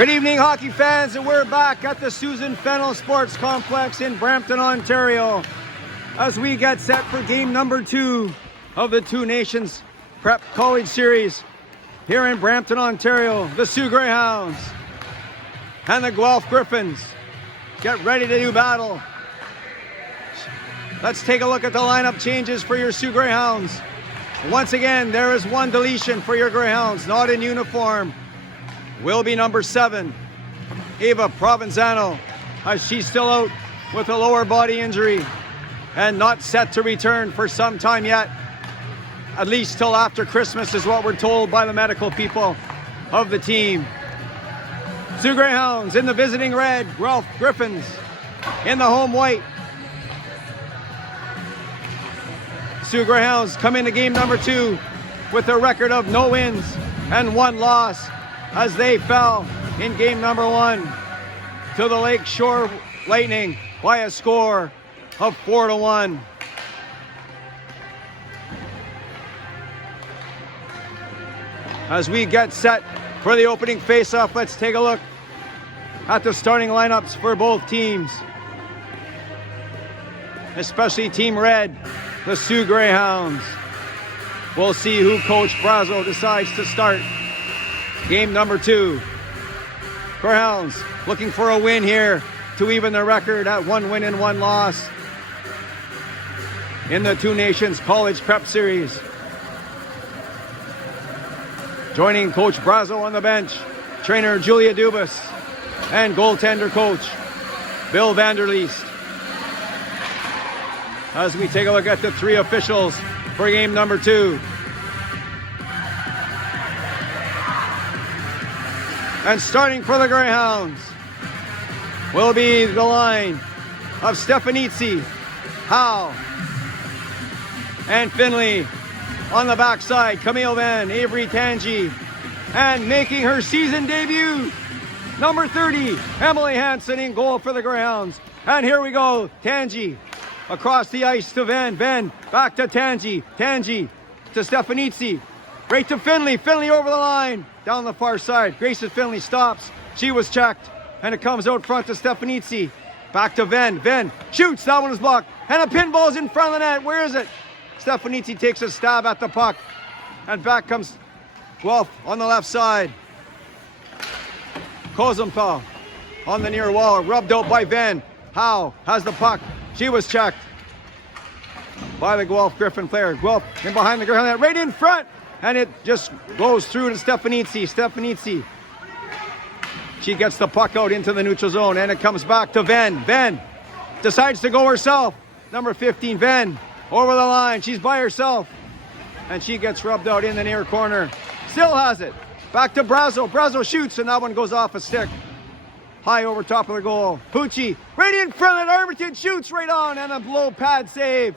Good evening, hockey fans, and we're back at the Susan Fennell Sports Complex in Brampton, Ontario, as we get set for game number 2 of the Two Nations Prep College Series here in Brampton, Ontario. The Sioux Greyhounds and the Guelph Gryphons get ready to do battle. Let's take a look at the lineup changes for your Sioux Greyhounds. Once again, there is one deletion for your Greyhounds, not in uniform. Will be number 7, Eva Provenzano, as she's still out with a lower body injury and not set to return for some time yet. At least till after Christmas is what we're told by the medical people of the team. Sioux Greyhounds in the visiting red, Guelph Gryphons in the home white. Sioux Greyhounds come into game number 2 with a record of no wins and 1 loss, as they fell in game number 1 to the Lakeshore Lightning by a score of 4-1. As we get set for the opening face-off, let's take a look at the starting lineups for both teams, especially Team Red, the Sioux Greyhounds. We'll see who Coach Brazo decides to start game number 2. Greyhounds looking for a win here to even the record at 1 win and 1 loss in the Two Nations College Prep Series. Joining Coach Brazo on the bench, trainer Julia Dubas and goaltender coach Bill Vanderleest. As we take a look at the 3 officials for game number 2. And starting for the Greyhounds will be the line of Stefanitsi, Howe, and Finley. On the backside, Camille Van, Avery Tangi, and making her season debut, number 30, Emily Hansen in goal for the Greyhounds. And here we go, Tangi across the ice to Van, Van back to Tangi, Tangi to Stefanitsi, right to Finley, Finley over the line, down the far side. Grace Finley stops, she was checked, and it comes out front to Stefanitsi. Back to Ven, Ven shoots, that one is blocked, and a pinball's in front of the net. Where is it? Stefanitsi takes a stab at the puck, and back comes Guelph on the left side. Kozumpa on the near wall, rubbed out by Ven. Howe has the puck, she was checked by the Guelph Griffin player. Guelph in behind the Greyhound, right in front, and it just goes through to Stefanitsi. Stefanitsi, she gets the puck out into the neutral zone, and it comes back to Ven. Ven decides to go herself. Number 15, Ven, over the line. She's by herself, and she gets rubbed out in the near corner. Still has it. Back to Brazo. Brazo shoots, and that one goes off a stick. High over top of the goal. Pucci right in front of it. Armitage shoots right on, and a blow pad save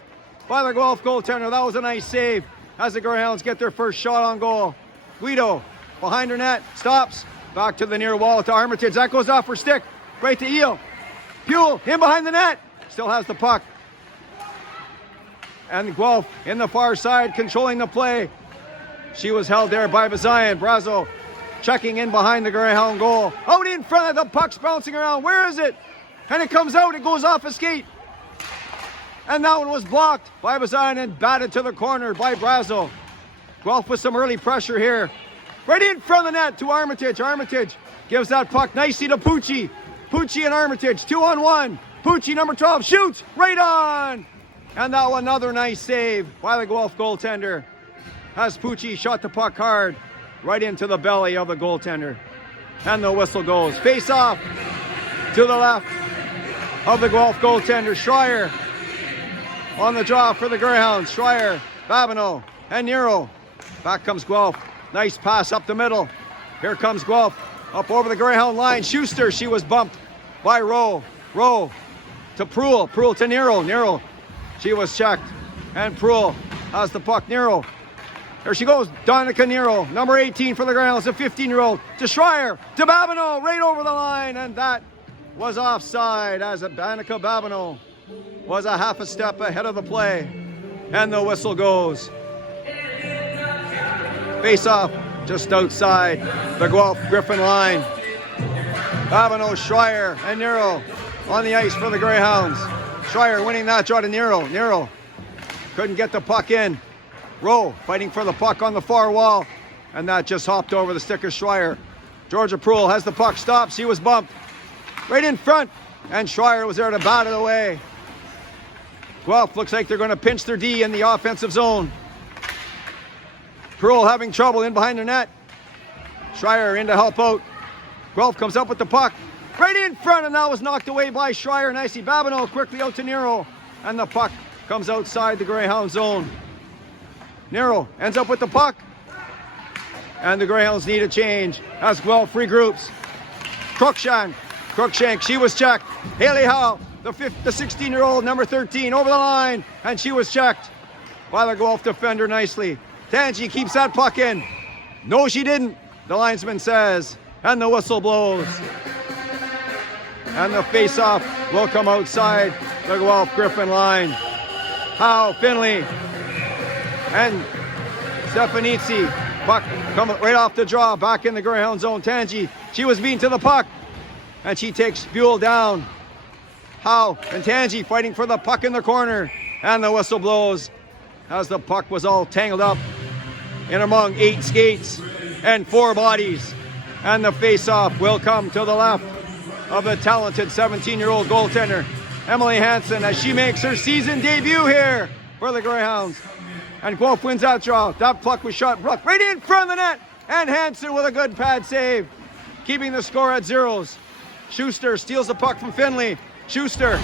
by the Guelph goaltender. That was a nice save as the Greyhounds get their first shot on goal. Guido behind her net, stops, back to the near wall to Armitage. That goes off her stick, right to Eel. Puel in behind the net, still has the puck. And Guelph in the far side, controlling the play. She was held there by Bazayan. Brazo checking in behind the Greyhound goal. Out in front of the puck's bouncing around. Where is it? And it comes out, it goes off a skate. And that one was blocked by Bazayan and batted to the corner by Brazo. Guelph with some early pressure here. Right in front of the net to Armitage. Armitage gives that puck nicely to Pucci. Pucci and Armitage, 2-on-1. Pucci, number 12, shoots right on. And that one, another nice save by the Guelph goaltender, as Pucci shot the puck hard right into the belly of the goaltender. And the whistle goes. Face off to the left of the Guelph goaltender. Schreier on the draw for the Greyhounds. Schreier, Babineau, and Nero. Back comes Guelph. Nice pass up the middle. Here comes Guelph up over the Greyhound line. Schuster, she was bumped by Rowe. Rowe to Pruel. Pruel to Nero. Nero, she was checked. And Pruel has the puck. Nero. There she goes. Donica Nero, number 18 for the Greyhounds, a 15-year-old. To Schreier. To Babineau. Right over the line. And that was offside, as Danica Babineau was a half a step ahead of the play. And the whistle goes. Face off just outside the Guelph Griffin line. Babineau, Schreier, and Nero on the ice for the Greyhounds. Schreier winning that draw to Nero. Nero couldn't get the puck in. Rowe fighting for the puck on the far wall, and that just hopped over the stick of Schreier. Georgia Proulx has the puck, stops, he was bumped. Right in front, and Schreier was there to bat it away. Guelph looks like they're going to pinch their D in the offensive zone. Proulx having trouble in behind their net. Schreier in to help out. Guelph comes up with the puck. Right in front, and that was knocked away by Schreier. And I see Babineau quickly out to Nero. And the puck comes outside the Greyhound zone. Nero ends up with the puck. And the Greyhounds need a change as Guelph regroups. Cruikshank, she was checked. Haley Howe, the 16-year-old, number 13, over the line. And she was checked by the Guelph defender nicely. Tangi keeps that puck in. No, she didn't, the linesman says. And the whistle blows. And the face-off will come outside the Guelph Griffin line. Howe, Finley, and Stefanitsi. Puck coming right off the draw, back in the Greyhound zone. Tangi, she was beaten to the puck, and she takes Buell down. Howe and Tangi fighting for the puck in the corner, and the whistle blows as the puck was all tangled up in among 8 skates and 4 bodies. And the face-off will come to the left of the talented 17-year-old goaltender, Emily Hansen, as she makes her season debut here for the Greyhounds. And Guelph wins that draw. That puck was shot right in front of the net. And Hansen with a good pad save, keeping the score at 0s. Schuster steals the puck from Finley. Schuster,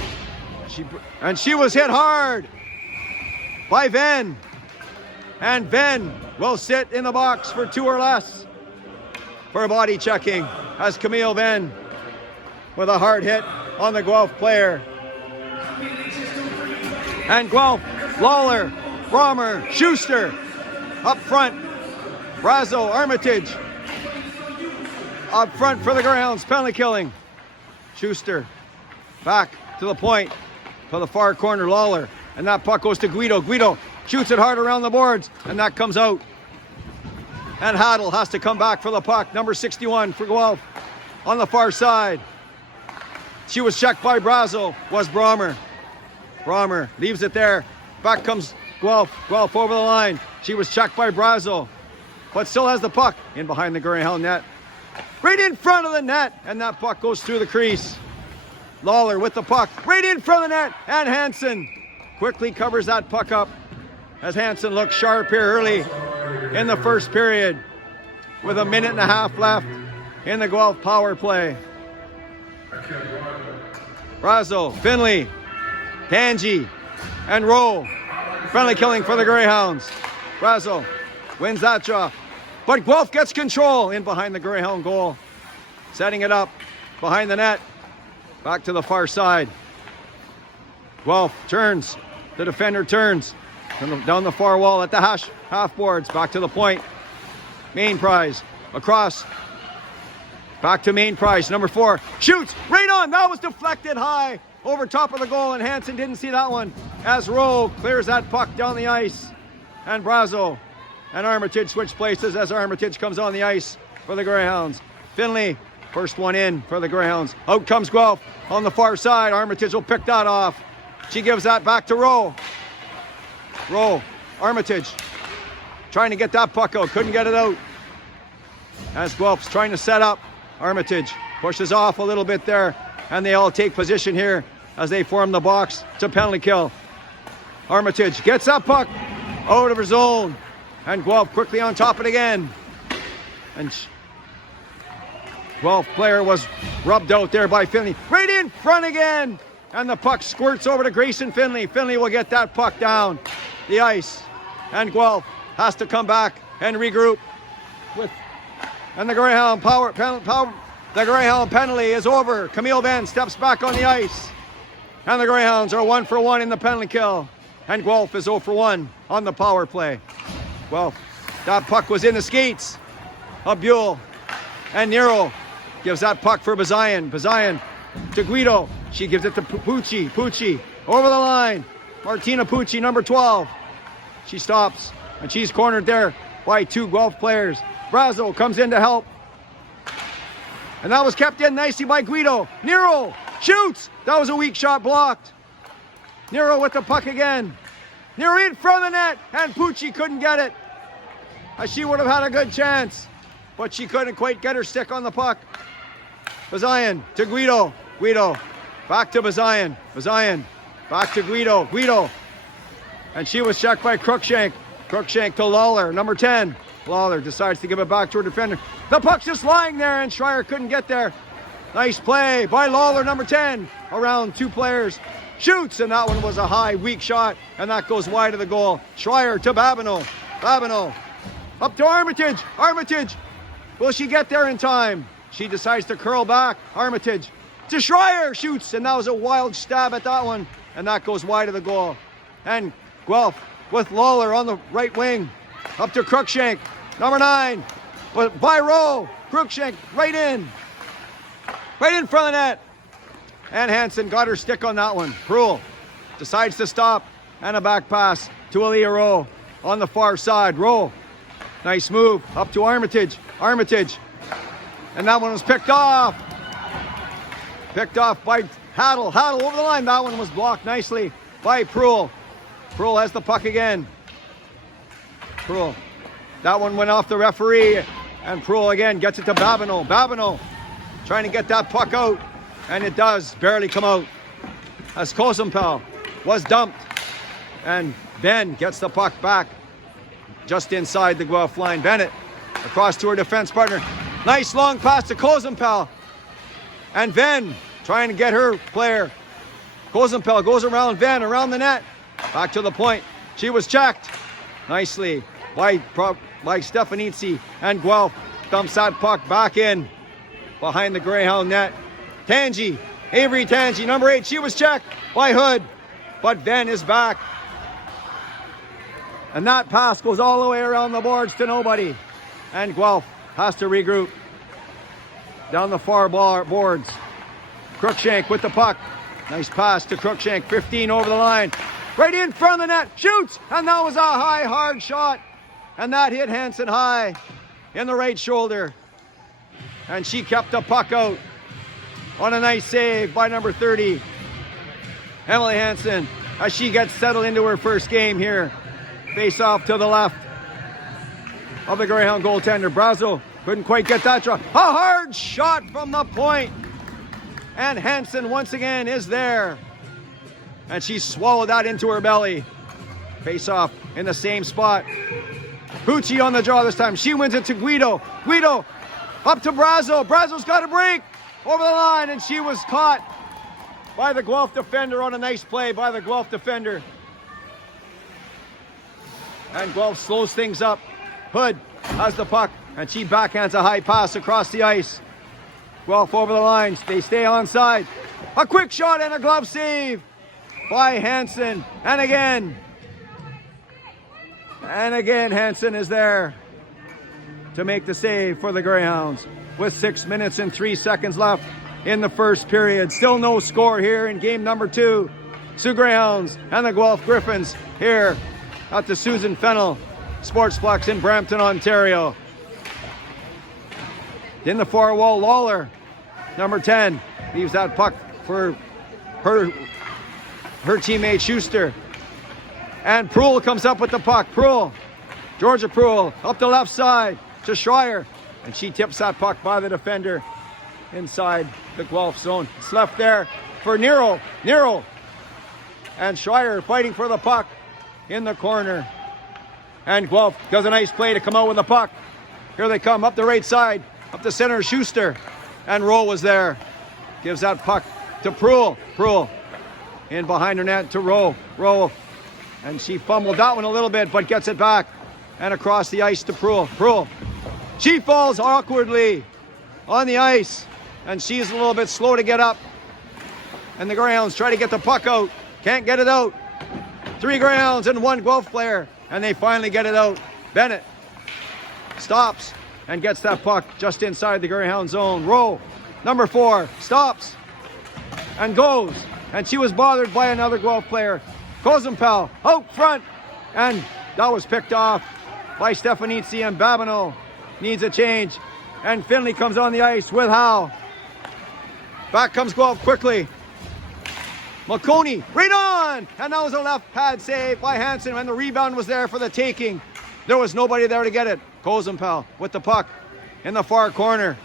she was hit hard by Venn. And Venn will sit in the box for 2 or less for body checking as Camille Venn with a hard hit on the Guelph player. And Guelph, Lawler, Brommer, Schuster up front. Brazo, Armitage up front for the Greyhounds, penalty killing. Schuster back to the point for the far corner, Lawler, and that puck goes to Guido. Guido shoots it hard around the boards, and that comes out. And Haddle has to come back for the puck, number 61 for Guelph on the far side. She was checked by Brazo, was Brommer. Brommer leaves it there. Back comes Guelph. Guelph over the line. She was checked by Brazo, but still has the puck in behind the Greyhound net. Right in front of the net, and that puck goes through the crease. Lawler with the puck, right in front of the net, and Hansen quickly covers that puck up as Hansen looks sharp here early in the first period with 1.5 minutes left in the Guelph power play. Brazo, Finley, Tangi, and Rowe. Friendly killing for the Greyhounds. Brazo wins that draw, but Guelph gets control in behind the Greyhound goal. Setting it up behind the net. Back to the far side. Guelph turns. The defender turns. Down the far wall at the half boards. Back to the point. Main prize. Across. Back to main prize. Number 4. Shoots. Right on. That was deflected high over top of the goal, and Hansen didn't see that one as Rowe clears that puck down the ice. And Brazo and Armitage switch places as Armitage comes on the ice for the Greyhounds. Finley, first one in for the Greyhounds. Out comes Guelph on the far side. Armitage will pick that off. She gives that back to Rowe. Rowe, Armitage trying to get that puck out. Couldn't get it out. As Guelph's trying to set up. Armitage pushes off a little bit there. And they all take position here as they form the box to penalty kill. Armitage gets that puck out of her zone. And Guelph quickly on top of it again. And Guelph player was rubbed out there by Finley. Right in front again. And the puck squirts over to Grayson Finley. Finley will get that puck down the ice. And Guelph has to come back and regroup. And the Greyhound the Greyhound penalty is over. Camille Venn steps back on the ice. And the Greyhounds are 1 for 1 in the penalty kill. And Guelph is 0 for 1 on the power play. Guelph, that puck was in the skates of Buell. And Nero gives that puck for Bazayan. Bazayan to Guido. She gives it to Pucci. Pucci over the line. Martina Pucci, number 12. She stops, and she's cornered there by 2 Guelph players. Brazo comes in to help. And that was kept in nicely by Guido. Nero shoots. That was a weak shot blocked. Nero with the puck again. Nero in front of the net, and Pucci couldn't get it. She would have had a good chance, but she couldn't quite get her stick on the puck. Bazayan to Guido. Guido back to Bazayan. Bazayan back to Guido. Guido. And she was checked by Cruikshank. Cruikshank to Lawler, number 10. Lawler decides to give it back to her defender. The puck's just lying there, and Schreier couldn't get there. Nice play by Lawler, number 10. Around two players. Shoots, and that one was a high, weak shot, and that goes wide of the goal. Schreier to Babineau. Babineau up to Armitage. Armitage. Will she get there in time? She decides to curl back. Armitage to Schreier. Shoots, and that was a wild stab at that one, and that goes wide of the goal. And Guelph with Lawler on the right wing. Up to Cruikshank, number 9. But by Rowe. Cruikshank right in. Right in front of the net. And Hansen got her stick on that one. Proulx decides to stop. And a back pass to Aaliyah Rowe on the far side. Rowe. Nice move. Up to Armitage. Armitage. And that one was picked off. Picked off by Haddle. Haddle over the line. That one was blocked nicely by Proulx. Proulx has the puck again. Proulx. That one went off the referee. And Proulx again gets it to Babineau. Babineau trying to get that puck out. And it does barely come out. As Kozenpel was dumped. And Ben gets the puck back just inside the Guelph line. Bennett across to her defense partner. Nice long pass to Kozenpel. And Venn trying to get her player. Kozenpel goes around Venn, around the net. Back to the point. She was checked nicely by Stefanitsi, and Guelph dumps that puck back in behind the Greyhound net. Tangi, Avery Tangi, number 8. She was checked by Hood, but Venn is back. And that pass goes all the way around the boards to nobody. And Guelph has to regroup. Down the far boards. Cruikshank with the puck. Nice pass to Cruikshank, 15 over the line. Right in front of the net, shoots, and that was a high, hard shot. And that hit Hansen high in the right shoulder. And she kept the puck out on a nice save by number 30, Emily Hansen, as she gets settled into her first game here. Face off to the left of the Greyhound goaltender. Brazo couldn't quite get that shot. A hard shot from the point. And Hansen once again is there. And she swallowed that into her belly. Face off in the same spot. Pucci on the draw this time. She wins it to Guido. Guido up to Brazo. Brazo's got a break over the line, and she was caught by the Guelph defender on a nice play by the Guelph defender. And Guelph slows things up. Hood has the puck, and she backhands a high pass across the ice. Guelph over the lines. They stay onside. A quick shot and a glove save by Hansen. And again Hansen is there to make the save for the Greyhounds with 6 minutes and 3 seconds left in the first period. Still no score here in game number 2. Sioux Greyhounds and the Guelph Gryphons here at the Susan Fennell Sportsplex in Brampton, Ontario. In the far wall, Lawler, number 10, leaves that puck for her teammate Schuster. And Proulx comes up with the puck. Proulx, Georgia Proulx, up the left side to Schreier. And she tips that puck by the defender inside the Guelph zone. It's left there for Nero. Nero and Schreier fighting for the puck in the corner. And Guelph does a nice play to come out with the puck. Here they come up the right side, up the center, Schuster. And Rowe was there. Gives that puck to Proulx. Proulx in behind her net to Rowe. Rowe. And she fumbled that one a little bit, but gets it back. And across the ice to Proulx. Proulx. She falls awkwardly on the ice. And she's a little bit slow to get up. And the Greyhounds try to get the puck out. Can't get it out. 3 Greyhounds and 1 Guelph player. And they finally get it out. Bennett stops and gets that puck just inside the Greyhound zone. Rowe, number 4, stops and goes. And she was bothered by another Guelph player. Kozenpel out front. And that was picked off by Stefanitsi, and Babineau needs a change. And Finley comes on the ice with Howe. Back comes Guelph quickly. Maloney, right on! And that was a left pad save by Hansen when the rebound was there for the taking. There was nobody there to get it. Kozenpal with the puck in the far corner.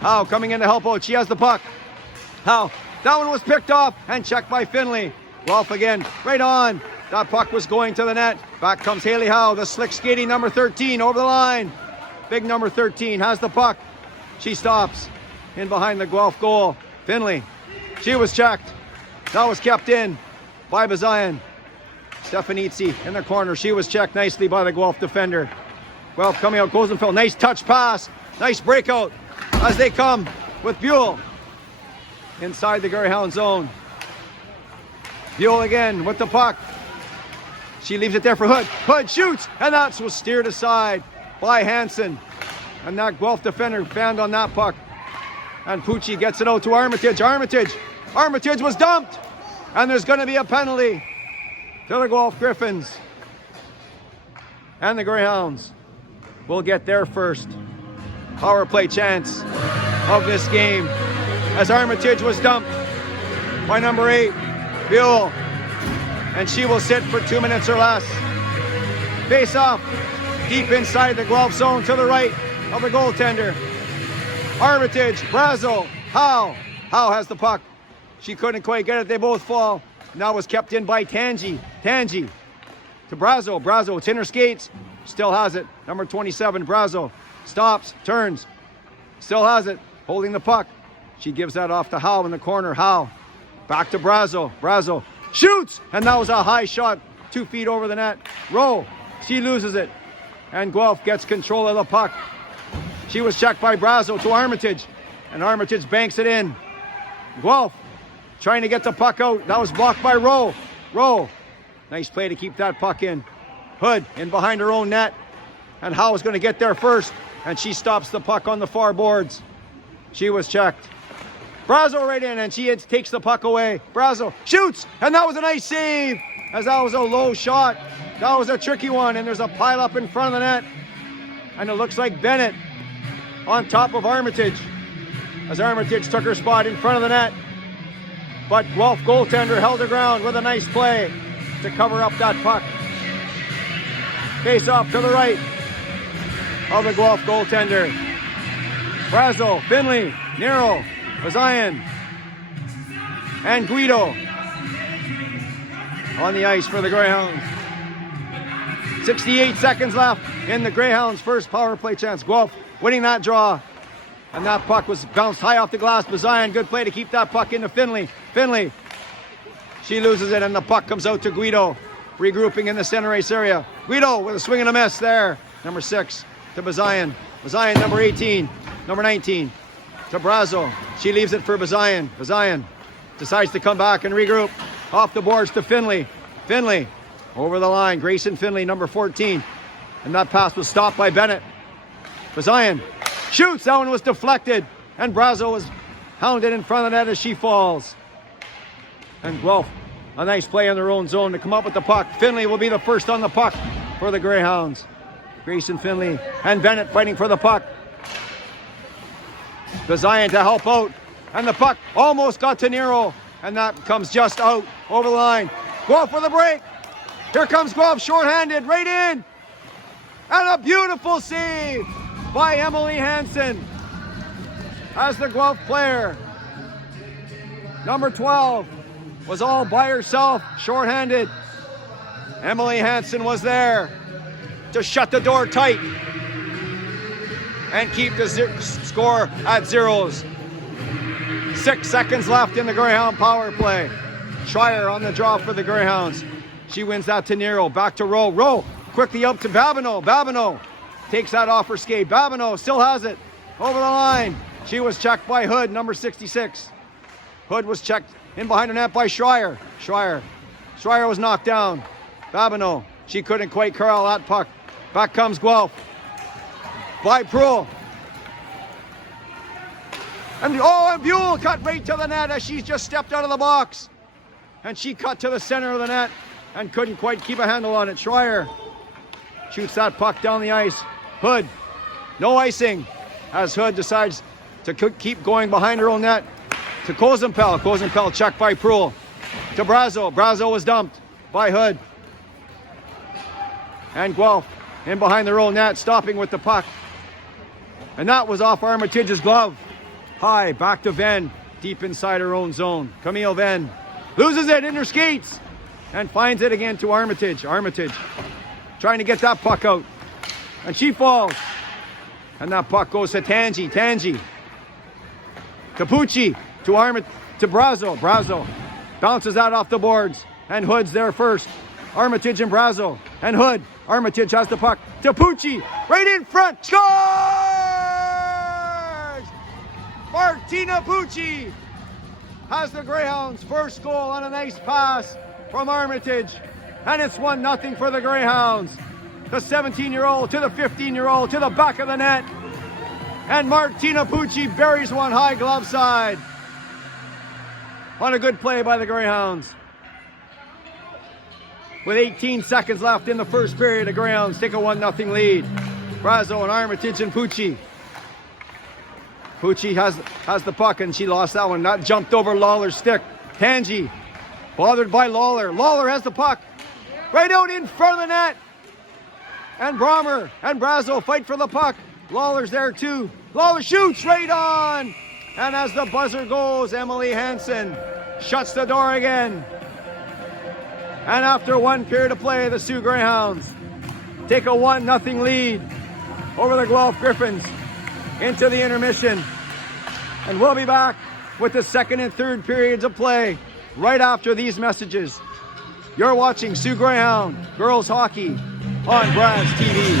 Howe coming in to help out. She has the puck. Howe. That one was picked off and checked by Finley. Guelph again, right on. That puck was going to the net. Back comes Haley Howe, the slick skating number 13 over the line. Big number 13 has the puck. She stops in behind the Guelph goal. Finley, she was checked. That was kept in by Bazayan. Stefanitsi in the corner. She was checked nicely by the Guelph defender. Guelph coming out, Kozenfeld. Nice touch pass. Nice breakout as they come with Buell inside the Greyhound zone. Buell again with the puck. She leaves it there for Hood. Hood shoots, and that was steered aside by Hansen. And that Guelph defender fanned on that puck. And Pucci gets it out to Armitage. Armitage was dumped. And there's going to be a penalty to the Guelph Gryphons. And the Greyhounds will get their first power play chance of this game. As Armitage was dumped by number 8, Buell. And she will sit for 2 minutes or less. Face off deep inside the Guelph zone to the right of the goaltender. Armitage, Brazo, Howe. Howe has the puck. She couldn't quite get it. They both fall. Now was kept in by Tangi. Tangi to Brazo. Brazo, it's in her skates. Still has it. Number 27, Brazo. Stops, turns. Still has it. Holding the puck. She gives that off to Howe in the corner. Howe. Back to Brazo. Brazo shoots. And that was a high shot. 2 feet over the net. Rowe. She loses it. And Guelph gets control of the puck. She was checked by Brazo to Armitage. And Armitage banks it in. Guelph trying to get the puck out. That was blocked by Rowe. Rowe. Nice play to keep that puck in. Hood in behind her own net. And Howe is going to get there first. And she stops the puck on the far boards. She was checked. Brazo right in, and she takes the puck away. Brazo shoots, and that was a nice save, as that was a low shot. That was a tricky one, and there's a pile up in front of the net. And it looks like Bennett on top of Armitage, as Armitage took her spot in front of the net. But Guelph goaltender held her ground with a nice play to cover up that puck. Face off to the right of the Guelph goaltender. Brazo, Finley, Nero, Bazayan, and Guido on the ice for the Greyhounds. 68 seconds left in the Greyhounds' first power play chance. Guelph winning that draw. And that puck was bounced high off the glass. Bazayan, good play to keep that puck into Finley. Finley, she loses it, and the puck comes out to Guido, regrouping in the center ice area. Guido with a swing and a miss there. Number 6 to Bazayan. Bazayan, number 18. Number 19 to Brazo. She leaves it for Bazayan. Bazayan decides to come back and regroup. Off the boards to Finley. Finley over the line. Grayson Finley, number 14. And that pass was stopped by Bennett. Bazayan shoots. That one was deflected. And Brazo was hounded in front of the net as she falls. And Guelph, a nice play in their own zone to come up with the puck. Finley will be the first on the puck for the Greyhounds. Grayson Finley and Bennett fighting for the puck. Bazayan to help out. And the puck almost got to Nero. And that comes just out over the line. Guelph for the break. Here comes Guelph shorthanded right in. And a beautiful save by Emily Hansen as the Guelph player. Number 12 was all by herself, shorthanded. Emily Hansen was there to shut the door tight and keep the score at zeros. 6 seconds left in the Greyhound power play. Schreier on the draw for the Greyhounds. She wins that to Nero. Back to Rowe. Rowe quickly up to Babineau. Babineau takes that off her skate. Babineau still has it over the line. She was checked by Hood, number 66. Hood was checked in behind her net by Schreier. Schreier was knocked down. Babineau, she couldn't quite corral that puck. Back comes Guelph by Proulx. And Buell cut right to the net as she just stepped out of the box. And she cut to the center of the net and couldn't quite keep a handle on it. Schreier shoots that puck down the ice. Hood, no icing. as Hood decides to keep going behind her own net to Kozenpel. Kozenpel checked by Proul to Brazo. Brazo was dumped by Hood. And Guelph in behind their own net, stopping with the puck. And that was off Armitage's glove. High, back to Venn, deep inside her own zone. Camille Venn loses it in her skates and finds it again to Armitage. Armitage trying to get that puck out. And she falls. And that puck goes to Tangi. Tangi. To Pucci. To Brazo. Brazo bounces that off the boards. And Hood's there first. Armitage and Brazo. And Hood. Armitage has the puck. To Pucci. Right in front. Scores! Martina Pucci has the Greyhounds' first goal on a nice pass from Armitage. And it's 1-0 for the Greyhounds. The 17-year-old to the 15-year-old to the back of the net. And Martina Pucci buries one high glove side on a good play by the Greyhounds. With 18 seconds left in the first period, the Greyhounds take a 1-0 lead. Brazo and Armitage and Pucci. Pucci has the puck and she lost that one. That jumped over Lawler's stick. Tangi bothered by Lawler. Lawler has the puck right out in front of the net. And Brommer and Brazo fight for the puck. Lawler's there too. Lawler shoots right on. And as the buzzer goes, Emily Hansen shuts the door again. And after one period of play, the Sioux Greyhounds take a 1-0 lead over the Guelph Gryphons into the intermission. And we'll be back with the second and third periods of play right after these messages. You're watching Sioux Greyhound Girls Hockey on Braz TV.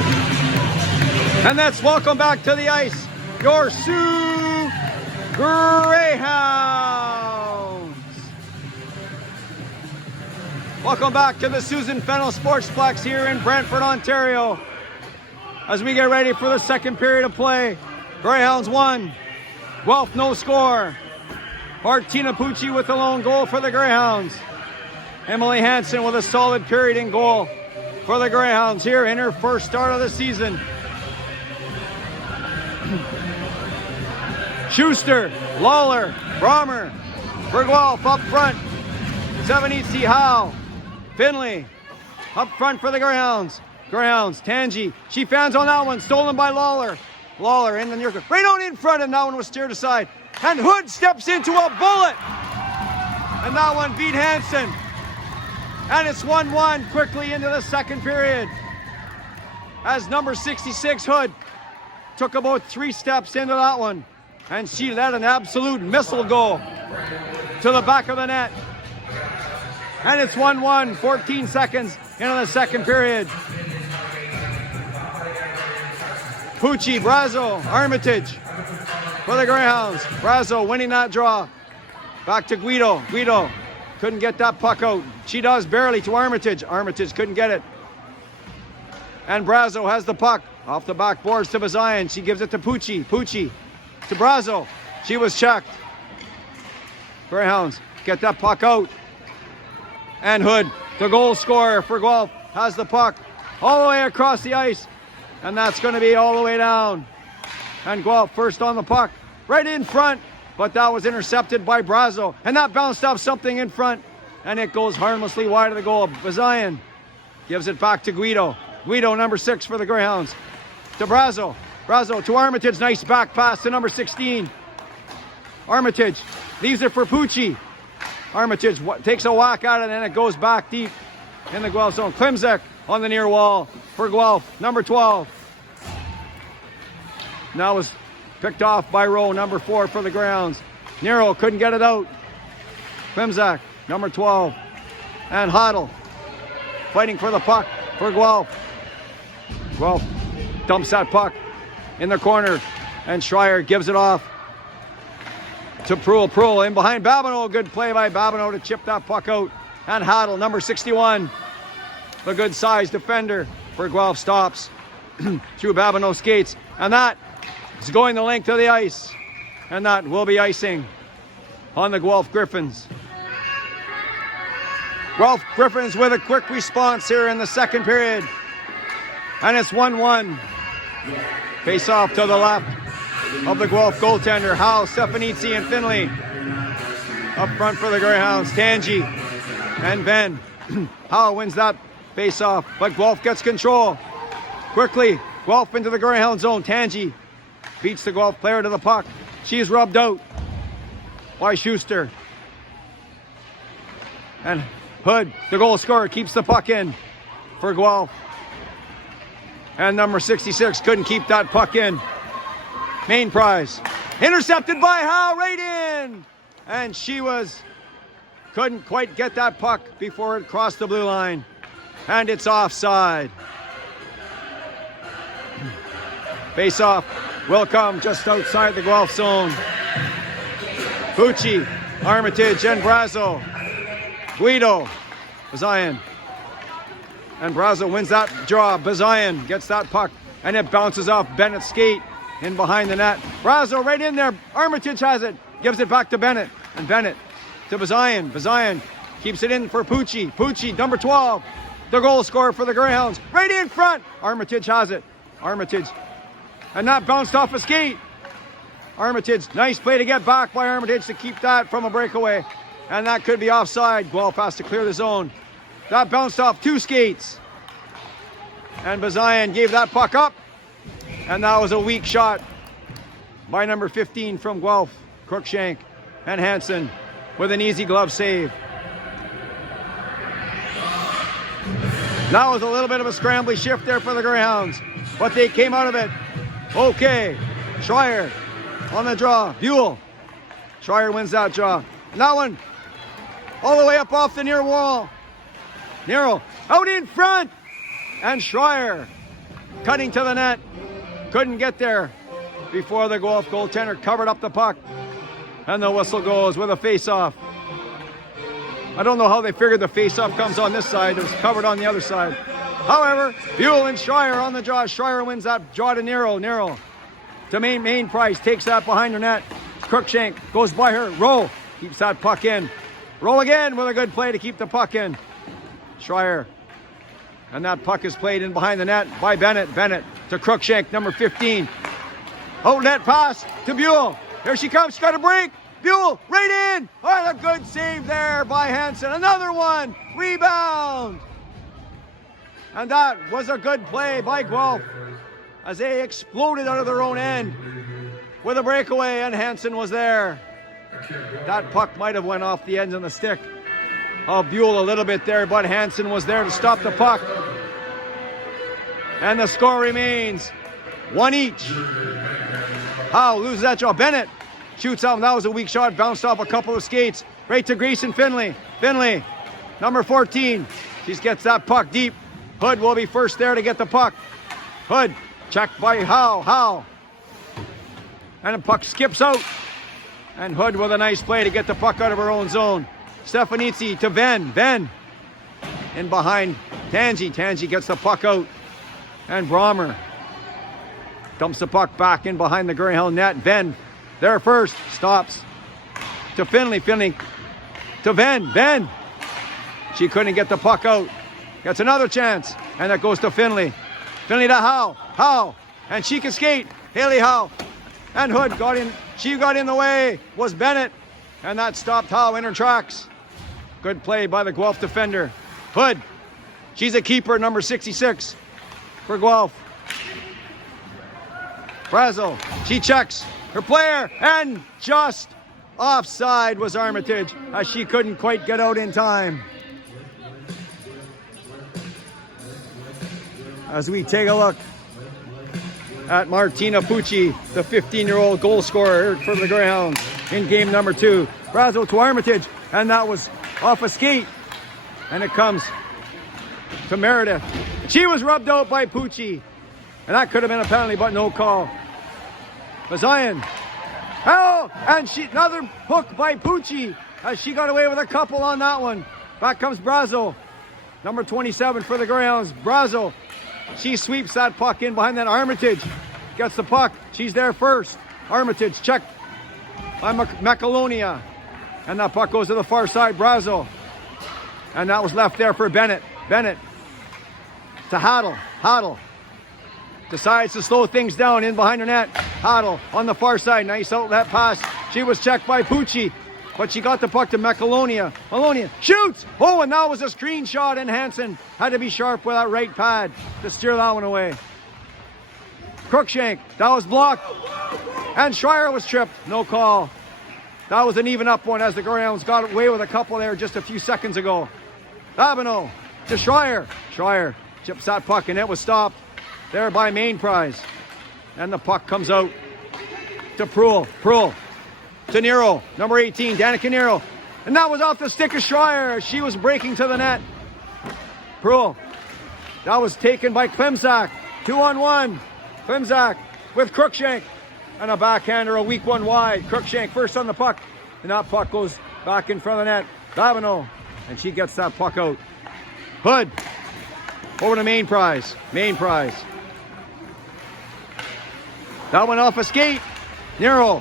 And that's welcome back to the ice, your Sioux Greyhounds. Welcome back to the Susan Fennell Sportsplex here in Brantford, Ontario. As we get ready for the second period of play. Greyhounds 1, Guelph no score. Martina Pucci with the lone goal for the Greyhounds. Emily Hansen with a solid period in goal for the Greyhounds here in her first start of the season. Schuster, Lawler, Brommer for Guelph up front. Sevenitsi, Howe, Finley up front for the Greyhounds. Greyhounds, Tangi, she fans on that one, stolen by Lawler. Lawler in the near, right on in front, and that one was steered aside. And Hood steps into a bullet. And that one beat Hansen. And it's 1-1 quickly into the second period. As number 66, Hood, took about 3 steps into that one. And she let an absolute missile go to the back of the net. And it's 1-1, 14 seconds into the second period. Pucci, Brazo, Armitage for the Greyhounds. Brazo winning that draw. Back to Guido. Guido couldn't get that puck out. She does barely to Armitage. Armitage couldn't get it. And Brazo has the puck off the back boards to Bazian. She gives it to Pucci. Pucci to Brazo. She was checked. Greyhounds get that puck out. And Hood, the goal scorer for Guelph, has the puck all the way across the ice. And that's going to be all the way down. And Guelph first on the puck, right in front. But that was intercepted by Brazo. And that bounced off something in front. And it goes harmlessly wide of the goal. Bazian gives it back to Guido. Guido, number 6 for the Greyhounds. To Brazo. Brazo to Armitage. Nice back pass to number 16. Armitage leaves it for Pucci. Armitage takes a whack at it and it goes back deep in the Guelph zone. Klimzek on the near wall for Guelph, number 12. Now was picked off by Rowe, number 4 for the Greyhounds. Nero couldn't get it out. Klimzek, number 12. And Hoddle fighting for the puck for Guelph. Guelph dumps that puck in the corner and Schreier gives it off to Proul. Proul in behind Babineau. Good play by Babineau to chip that puck out. And Hoddle, number 61. The good sized defender for Guelph stops through Babineau skates. And that is going the length of the ice. And that will be icing on the Guelph Gryphons. Guelph Gryphons with a quick response here in the second period. And it's 1-1. Face off to the left of the Guelph goaltender, Hal, Stefanitsi, and Finley. Up front for the Greyhounds, Tangi and Ben. Hal wins that face-off, but Guelph gets control. Quickly, Guelph into the Greyhound zone. Tangi beats the Guelph player to the puck. She's rubbed out by Schuster. And Hood, the goal scorer, keeps the puck in for Guelph. And number 66 couldn't keep that puck in. Main prize. Intercepted by Hal, right in! And she couldn't quite get that puck before it crossed the blue line. And it's offside. Face off will come just outside the Guelph zone. Pucci, Armitage, and Brazo. Guido, Bazayan. And Brazo wins that draw. Bazayan gets that puck, and it bounces off Bennett's skate in behind the net. Brazo right in there. Armitage has it. Gives it back to Bennett. And Bennett to Bazayan. Bazayan keeps it in for Pucci. Pucci, number 12. The goal scorer for the Greyhounds. Right in front. Armitage has it. Armitage. And that bounced off a skate. Armitage, nice play to get back by Armitage to keep that from a breakaway. And that could be offside. Guelph has to clear the zone. That bounced off 2 skates. And Bazayan gave that puck up. And that was a weak shot by number 15 from Guelph, Crookshank. And Hansen with an easy glove save. That was a little bit of a scrambly shift there for the Greyhounds, but they came out of it okay. Schreier on the draw. Buell. Schreier wins that draw. And that one all the way up off the near wall. Nero out in front. And Schreier cutting to the net. Couldn't get there before the Guelph goaltender covered up the puck. And the whistle goes with a face-off. I don't know how they figured the face-off comes on this side. It was covered on the other side. However, Buell and Schreier on the draw. Schreier wins that draw to Nero. Nero to main price. Takes that behind her net. Crookshank goes by her. Rowe keeps that puck in. Rowe again with a good play to keep the puck in. Schreier. And that puck is played in behind the net by Bennett. Bennett to Crookshank, number 15. Outlet pass to Buell. Here she comes. She's got a break. Buell right in. Oh, a good save there by Hansen. Another one. Rebound. And that was a good play by Guelph as they exploded out of their own end with a breakaway, and Hansen was there. That puck might have went off the ends of the stick of Buell a little bit there, but Hansen was there to stop the puck. And the score remains 1 each. Howe loses that draw. Bennett shoots out. That was a weak shot. Bounced off a couple of skates. Right to Grayson Finley. Finley, number 14. She gets that puck deep. Hood will be first there to get the puck. Hood, checked by Howe. Howe. And the puck skips out. And Hood with a nice play to get the puck out of her own zone. Stefanitsi to Ben. Ben in behind Tangi. Tangi gets the puck out. And Brommer dumps the puck back in behind the Greyhound net. Ben there first. Stops. To Finley. Finley to Ben. Ben. She couldn't get the puck out. Gets another chance. And that goes to Finley. Finley to Howe. Howe. And she can skate. Haley Howe. And Hood got in. She got in the way. Was Bennett. And that stopped Howe in her tracks. Good play by the Guelph defender. Hood. She's a keeper, number 66 for Guelph. Brazo. She checks her player. And just offside was Armitage, as she couldn't quite get out in time. As we take a look at Martina Pucci, the 15-year-old goal scorer for the Greyhounds in game number 2. Brazo to Armitage, and that was off a skate. And it comes to Meredith. She was rubbed out by Pucci, and that could have been a penalty, but no call. Bazayan. Oh, and another hook by Pucci, as she got away with a couple on that one. Back comes Brazo, number 27 for the Greyhounds. Brazo. She sweeps that puck in behind that. Armitage gets the puck. She's there first. Armitage checked by Macalonia. And that puck goes to the far side. Brazo. And that was left there for Bennett. Bennett to Haddle. Haddle decides to slow things down in behind her net. Haddle on the far side. Nice outlet pass. She was checked by Pucci, but she got the puck to Mekalonia. Malonia shoots! Oh, and that was a screen shot, and Hansen had to be sharp with that right pad to steer that one away. Cruikshank, that was blocked. And Schreier was tripped. No call. That was an even up one as the Greyhounds got away with a couple there just a few seconds ago. Babineau to Schreier. Schreier chips that puck, and it was stopped there by Main Prize. And the puck comes out to Proulx. Proulx to Nero, number 18, Danica Nero. And that was off the stick of Schreier. She was breaking to the net. Proulx. That was taken by Klimczak. 2-on-1. Klimczak with Cruikshank. And a backhander, a weak one wide. Cruikshank first on the puck. And that puck goes back in front of the net. Babineau. And she gets that puck out. Hood. Over to Main Prize. Main Prize. That went off a skate. Nero.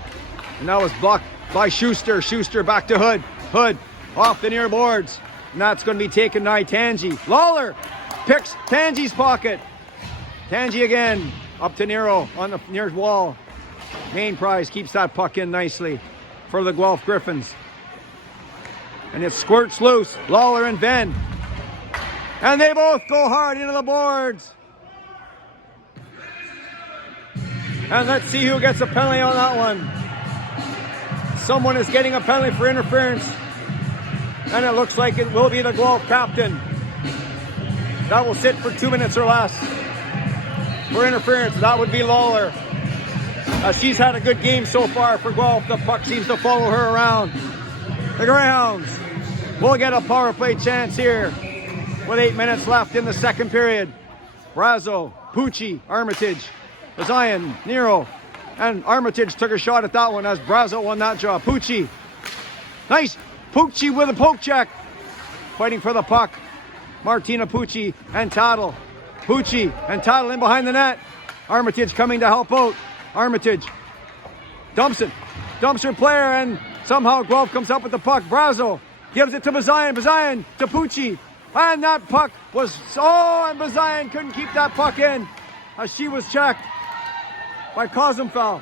And that was blocked by Schuster. Schuster back to Hood. Hood off the near boards. And that's going to be taken by Tangi. Lawler picks Tangi's pocket. Tangi again. Up to Nero on the near wall. Main Prize keeps that puck in nicely for the Guelph Gryphons. And it squirts loose. Lawler and Venn. And they both go hard into the boards. And let's see who gets a penalty on that one. Someone is getting a penalty for interference. And it looks like it will be the Guelph captain. That will sit for 2 minutes or less. For interference, that would be Lawler. She's had a good game so far for Guelph. The puck seems to follow her around. The Greyhounds will get a power play chance here with 8 minutes left in the second period. Brazo, Pucci, Armitage, Zion, Nero, and Armitage took a shot at that one as Brazo won that job. Pucci, nice. Pucci with a poke check. Fighting for the puck. Martina Pucci and Tattle. Pucci and Tattle in behind the net. Armitage coming to help out. Armitage dumps it. Dumps her player, and somehow Guelph comes up with the puck. Brazo gives it to Bazayan. Bazayan to Pucci. And that puck was... Oh, and Bazayan couldn't keep that puck in as she was checked by Kozenfeld.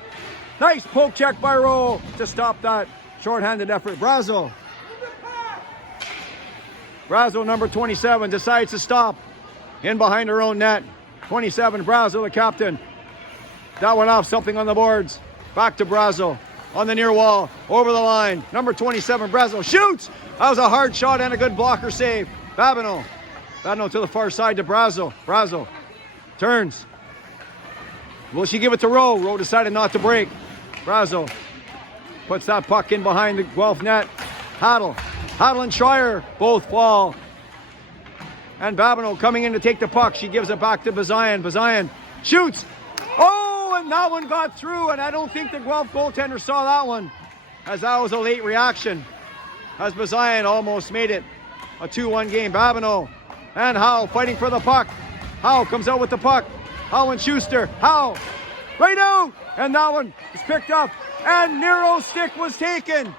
Nice poke check by Rowe to stop that shorthanded effort. Brazo, number 27, decides to stop in behind her own net. 27, Brazo, the captain. That went off something on the boards. Back to Brazo on the near wall. Over the line. Number 27, Brazo shoots. That was a hard shot and a good blocker save. Babineau. Babineau to the far side to Brazo. Brazo turns. Will she give it to Rowe? Rowe decided not to break. Brazo puts that puck in behind the Guelph net. Haddle and Schreier both fall. And Babineau coming in to take the puck. She gives it back to Bazayan. Bazayan shoots. Oh, and that one got through. And I don't think the Guelph goaltender saw that one, as that was a late reaction, as Bazayan almost made it a 2-1 game. Babineau and Howe fighting for the puck. Howe comes out with the puck. Howe and Schuster. Howe right out. And that one is picked up. And Nero's stick was taken.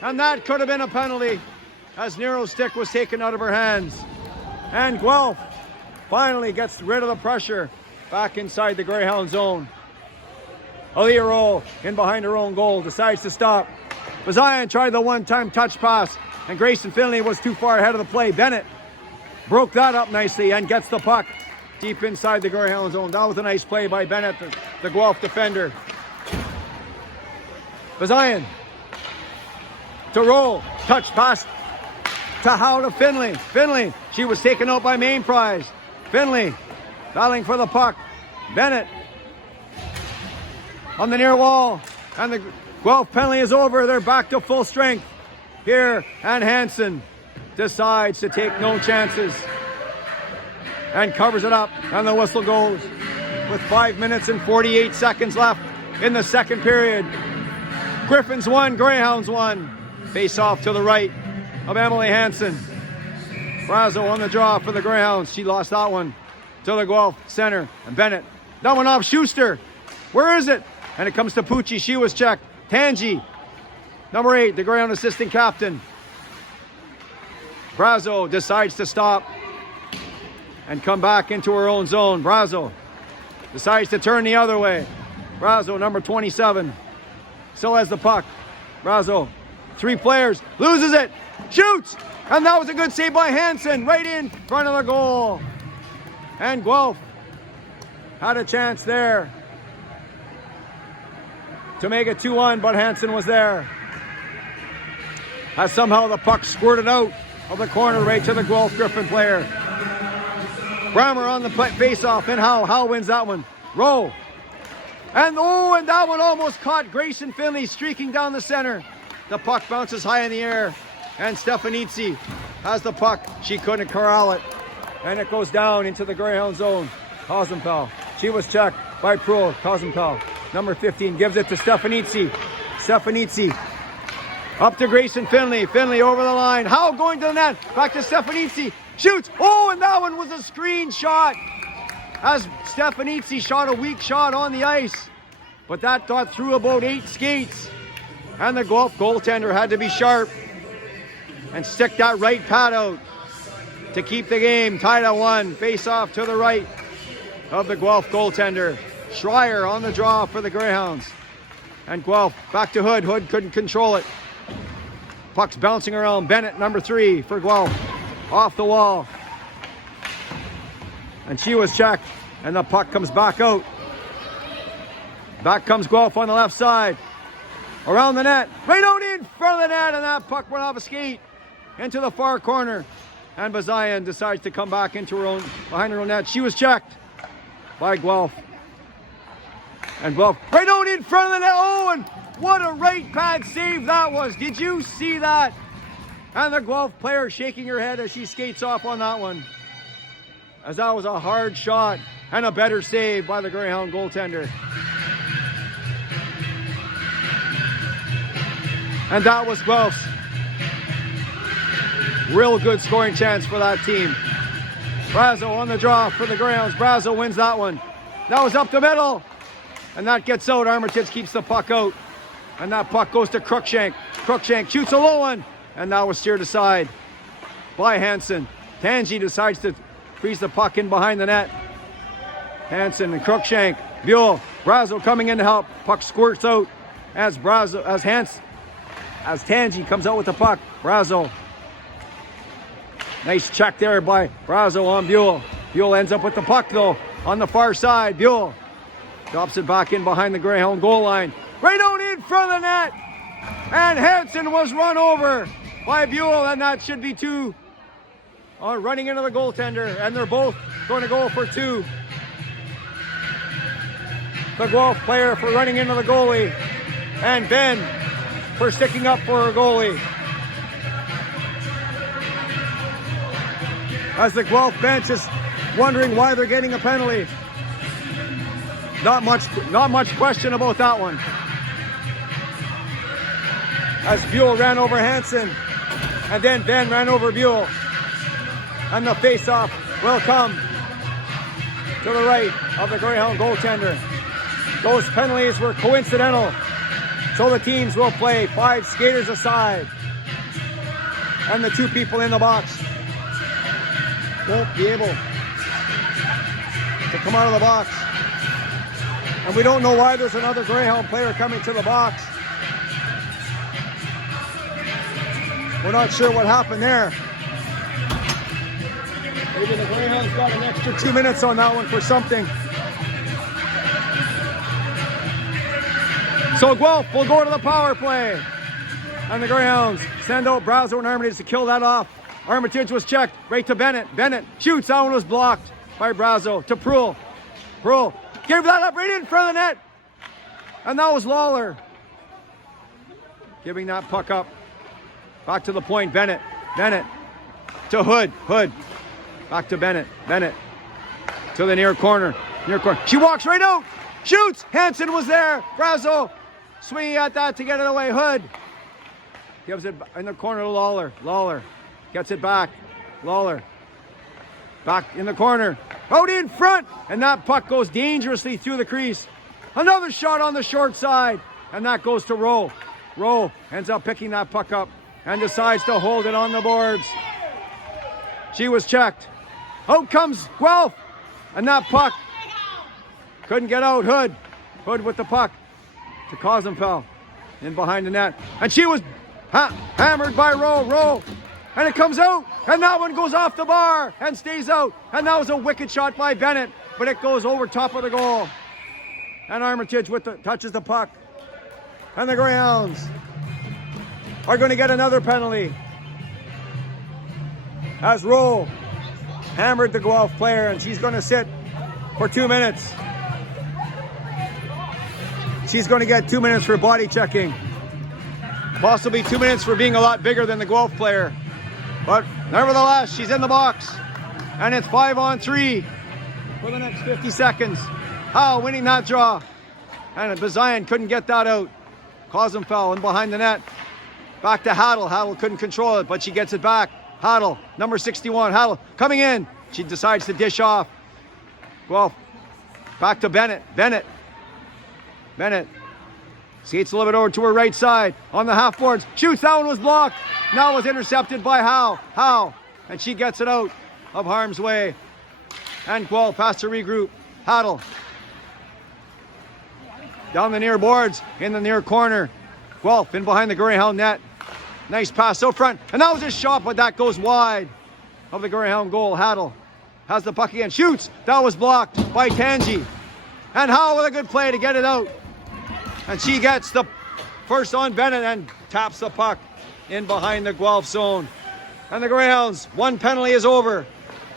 And that could have been a penalty, as Nero's stick was taken out of her hands. And Guelph finally gets rid of the pressure back inside the Greyhound zone. Aaliyah Rowe in behind her own goal decides to stop. Bazayan tried the one-time touch pass, and Grayson Finley was too far ahead of the play. Bennett broke that up nicely and gets the puck deep inside the Greyhound zone. That was a nice play by Bennett, the Guelph defender. Bazayan to Rowe, touch pass to Howe to Finley. Finley, she was taken out by Main Prize. Finley battling for the puck. Bennett on the near wall, and the Guelph penalty is over. They're back to full strength here, and Hansen decides to take no chances and covers it up, and the whistle goes with 5 minutes and 48 seconds left in the second period. Gryphons 1, Greyhounds 1. Face off to the right of Emily Hansen. Brazo on the draw for the Greyhounds. She lost that one to the Guelph center. And Bennett, that one off Schuster. Where is it? And it comes to Pucci. She was checked. Tangi, number 8, the Greyhound assistant captain. Brazo decides to stop and come back into her own zone. Brazo decides to turn the other way. Brazo, number 27, still has the puck. Brazo, 3 players, loses it, shoots, and that was a good save by Hansen, right in front of the goal. And Guelph had a chance there to make it 2-1, but Hansen was there. As somehow the puck squirted out of the corner right to the Guelph Gryphon player. Brammer on the face-off, and Howe wins that one. Rowe. And that one almost caught Grayson Finley streaking down the center. The puck bounces high in the air, and Stefanitsi has the puck. She couldn't corral it, and it goes down into the Greyhound zone. Kozenpal. She was checked by Proul. Kozenpal, number 15, gives it to Stefanitsi. Stefanitsi up to Grayson Finley. Finley over the line. Howe going to the net. Back to Stefanitsi. Shoots. Oh, and that one was a screen shot. As Stefanitsi shot a weak shot on the ice. But that got through about 8 skates. And the Guelph goaltender had to be sharp and stick that right pad out to keep the game tied at 1. Face off to the right of the Guelph goaltender. Schreier on the draw for the Greyhounds. And Guelph back to Hood. Hood couldn't control it. Puck's bouncing around. Bennett, number 3 for Guelph. Off the wall. And she was checked. And the puck comes back out. Back comes Guelph on the left side. Around the net. Right out in front of the net. And that puck went off a skate into the far corner. And Bazayan decides to come back into her own, behind her own net. She was checked by Guelph. And Guelph right out in front of the net. Oh, and what a right pad save that was. Did you see that? And the Guelph player shaking her head as she skates off on that one. As that was a hard shot and a better save by the Greyhound goaltender. And that was Guelph's real good scoring chance for that team. Brazo on the draw for the Greyhounds. Brazo wins that one. That was up the middle. And that gets out. Armitage keeps the puck out. And that puck goes to Cruikshank. Cruikshank shoots a low one. And that was steered aside by Hansen. Tangi decides to freeze the puck in behind the net. Hansen and Cruikshank. Buell. Brazo coming in to help. Puck squirts out as Tangi comes out with the puck. Brazo. Nice check there by Brazo on Buell. Buell ends up with the puck though on the far side. Buell drops it back in behind the Greyhound goal line. Right out in front of the net. And Hansen was run over by Buell, and that should be 2 running into the goaltender, and they're both going to go for 2. The Guelph player for running into the goalie, and Ben for sticking up for a goalie. As the Guelph bench is wondering why they're getting a penalty. Not much question about that one. As Buell ran over Hansen, and then Ben ran over Buell. And the face-off will come to the right of the Greyhound goaltender. Those penalties were coincidental, so the teams will play 5 skaters aside. And the 2 people in the box won't be able to come out of the box. And we don't know why there's another Greyhound player coming to the box. We're not sure what happened there. Maybe the Greyhounds got an extra 2 minutes on that one for something. So Guelph will go to the power play. And the Greyhounds send out Brazo and Armitage to kill that off. Armitage was checked right to Bennett. Bennett shoots. That one was blocked by Brazo to Proul. Proul gave that up right in front of the net. And that was Lawler giving that puck up. Back to the point. Bennett. Bennett to Hood. Hood. Back to Bennett. Bennett to the near corner. Near corner. She walks right out. Shoots. Hansen was there. Brazo swinging at that to get it away. Hood gives it in the corner to Lawler. Lawler gets it back. Lawler back in the corner. Out in front. And that puck goes dangerously through the crease. Another shot on the short side. And that goes to Rowe. Rowe ends up picking that puck up and decides to hold it on the boards. She was checked. Out comes Guelph. And that puck couldn't get out. Hood with the puck to Cosmenfeld in behind the net. And she was hammered by Rowe. And it comes out. And that one goes off the bar and stays out. And that was a wicked shot by Bennett. But it goes over top of the goal. And Armitage touches the puck. And the Greyhounds are going to get another penalty. As Rowe hammered the Guelph player, and she's going to sit for 2 minutes. She's going to get 2 minutes for body checking. Possibly 2 minutes for being a lot bigger than the Guelph player. But nevertheless, she's in the box. And it's 5-on-3 for the next 50 seconds. Howe winning that draw. And Bazian couldn't get that out. Cosmenfeld in behind the net. Back to Haddle. Haddle couldn't control it, but she gets it back. Haddle, number 61. Haddle coming in. She decides to dish off. Well, back to Bennett. Bennett skates a little bit over to her right side on the half boards. Shoots. That one was blocked. Now was intercepted by Howe. And she gets it out of harm's way. And Guelph has to regroup. Haddle. Down the near boards, in the near corner. Guelph in behind the Greyhound net. Nice pass out front. And that was a shot, but that goes wide of the Greyhound goal. Haddle has the puck again. Shoots. That was blocked by Tangi. And Howe with a good play to get it out. And she gets the first on Bennett and taps the puck in behind the Guelph zone. And the Greyhounds, one penalty is over.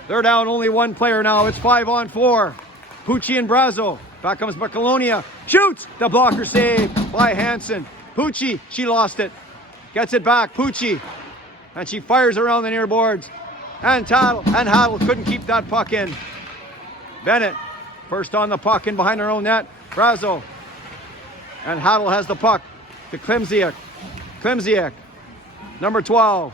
They're down only one player now. It's 5-on-4. Pucci and Brazo. Back comes Bacalonia. Shoots! The blocker save by Hansen. Pucci, she lost it. Gets it back. Pucci. And she fires around the near boards. And Haddle couldn't keep that puck in. Bennett, first on the puck in behind her own net. Brazo. And Haddle has the puck to Klimziak. Klimziak, number 12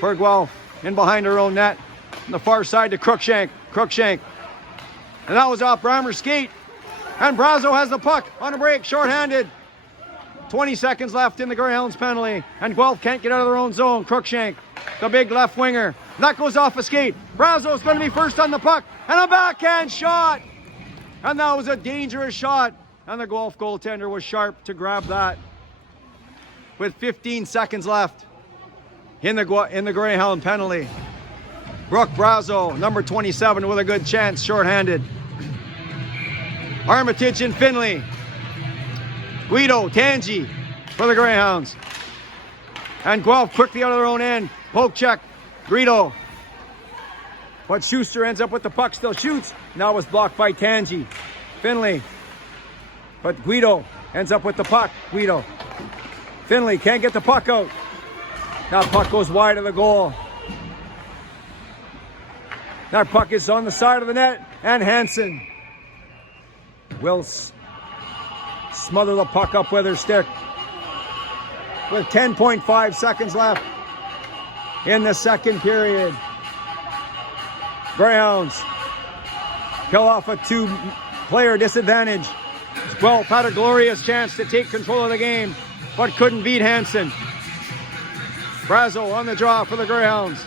for Guelph in behind her own net. On the far side to Cruikshank. And that was off Brammer's skate. And Brazo has the puck on a break, shorthanded. 20 seconds left in the Greyhounds penalty. And Guelph can't get out of their own zone. Cruikshank, the big left winger. That goes off a skate. Brazo's going to be first on the puck. And a backhand shot. And that was a dangerous shot. And the Guelph goaltender was sharp to grab that. With 15 seconds left in the Greyhound penalty. Brooke Brazo, number 27, with a good chance, shorthanded. Armitage and Finley. Guido, Tangi for the Greyhounds. And Guelph quickly out of their own end. Poke check, Guido. But Schuster ends up with the puck, still shoots. Now was blocked by Tangi. Finley. But Guido ends up with the puck. Guido. Finley can't get the puck out. Now puck goes wide of the goal. That puck is on the side of the net. And Hansen will smother the puck up with her stick. With 10.5 seconds left in the second period. Greyhounds kill off a 2-player disadvantage. Guelph had a glorious chance to take control of the game, but couldn't beat Hansen. Brazo on the draw for the Greyhounds.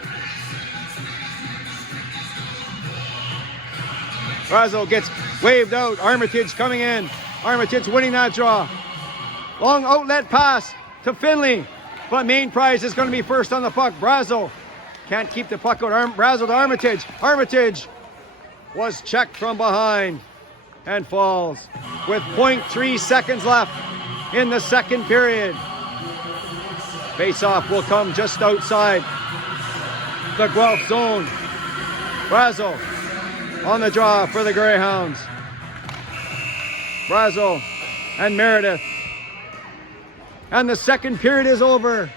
Brazo gets waved out. Armitage coming in. Armitage winning that draw. Long outlet pass to Finley. But main prize is going to be first on the puck. Brazo can't keep the puck out. Brazo to Armitage. Armitage was checked from behind and falls with 0.3 seconds left in the second period. Face-off will come just outside the Guelph zone. Brazo on the draw for the Greyhounds. Brazo and Meredith. And the second period is over.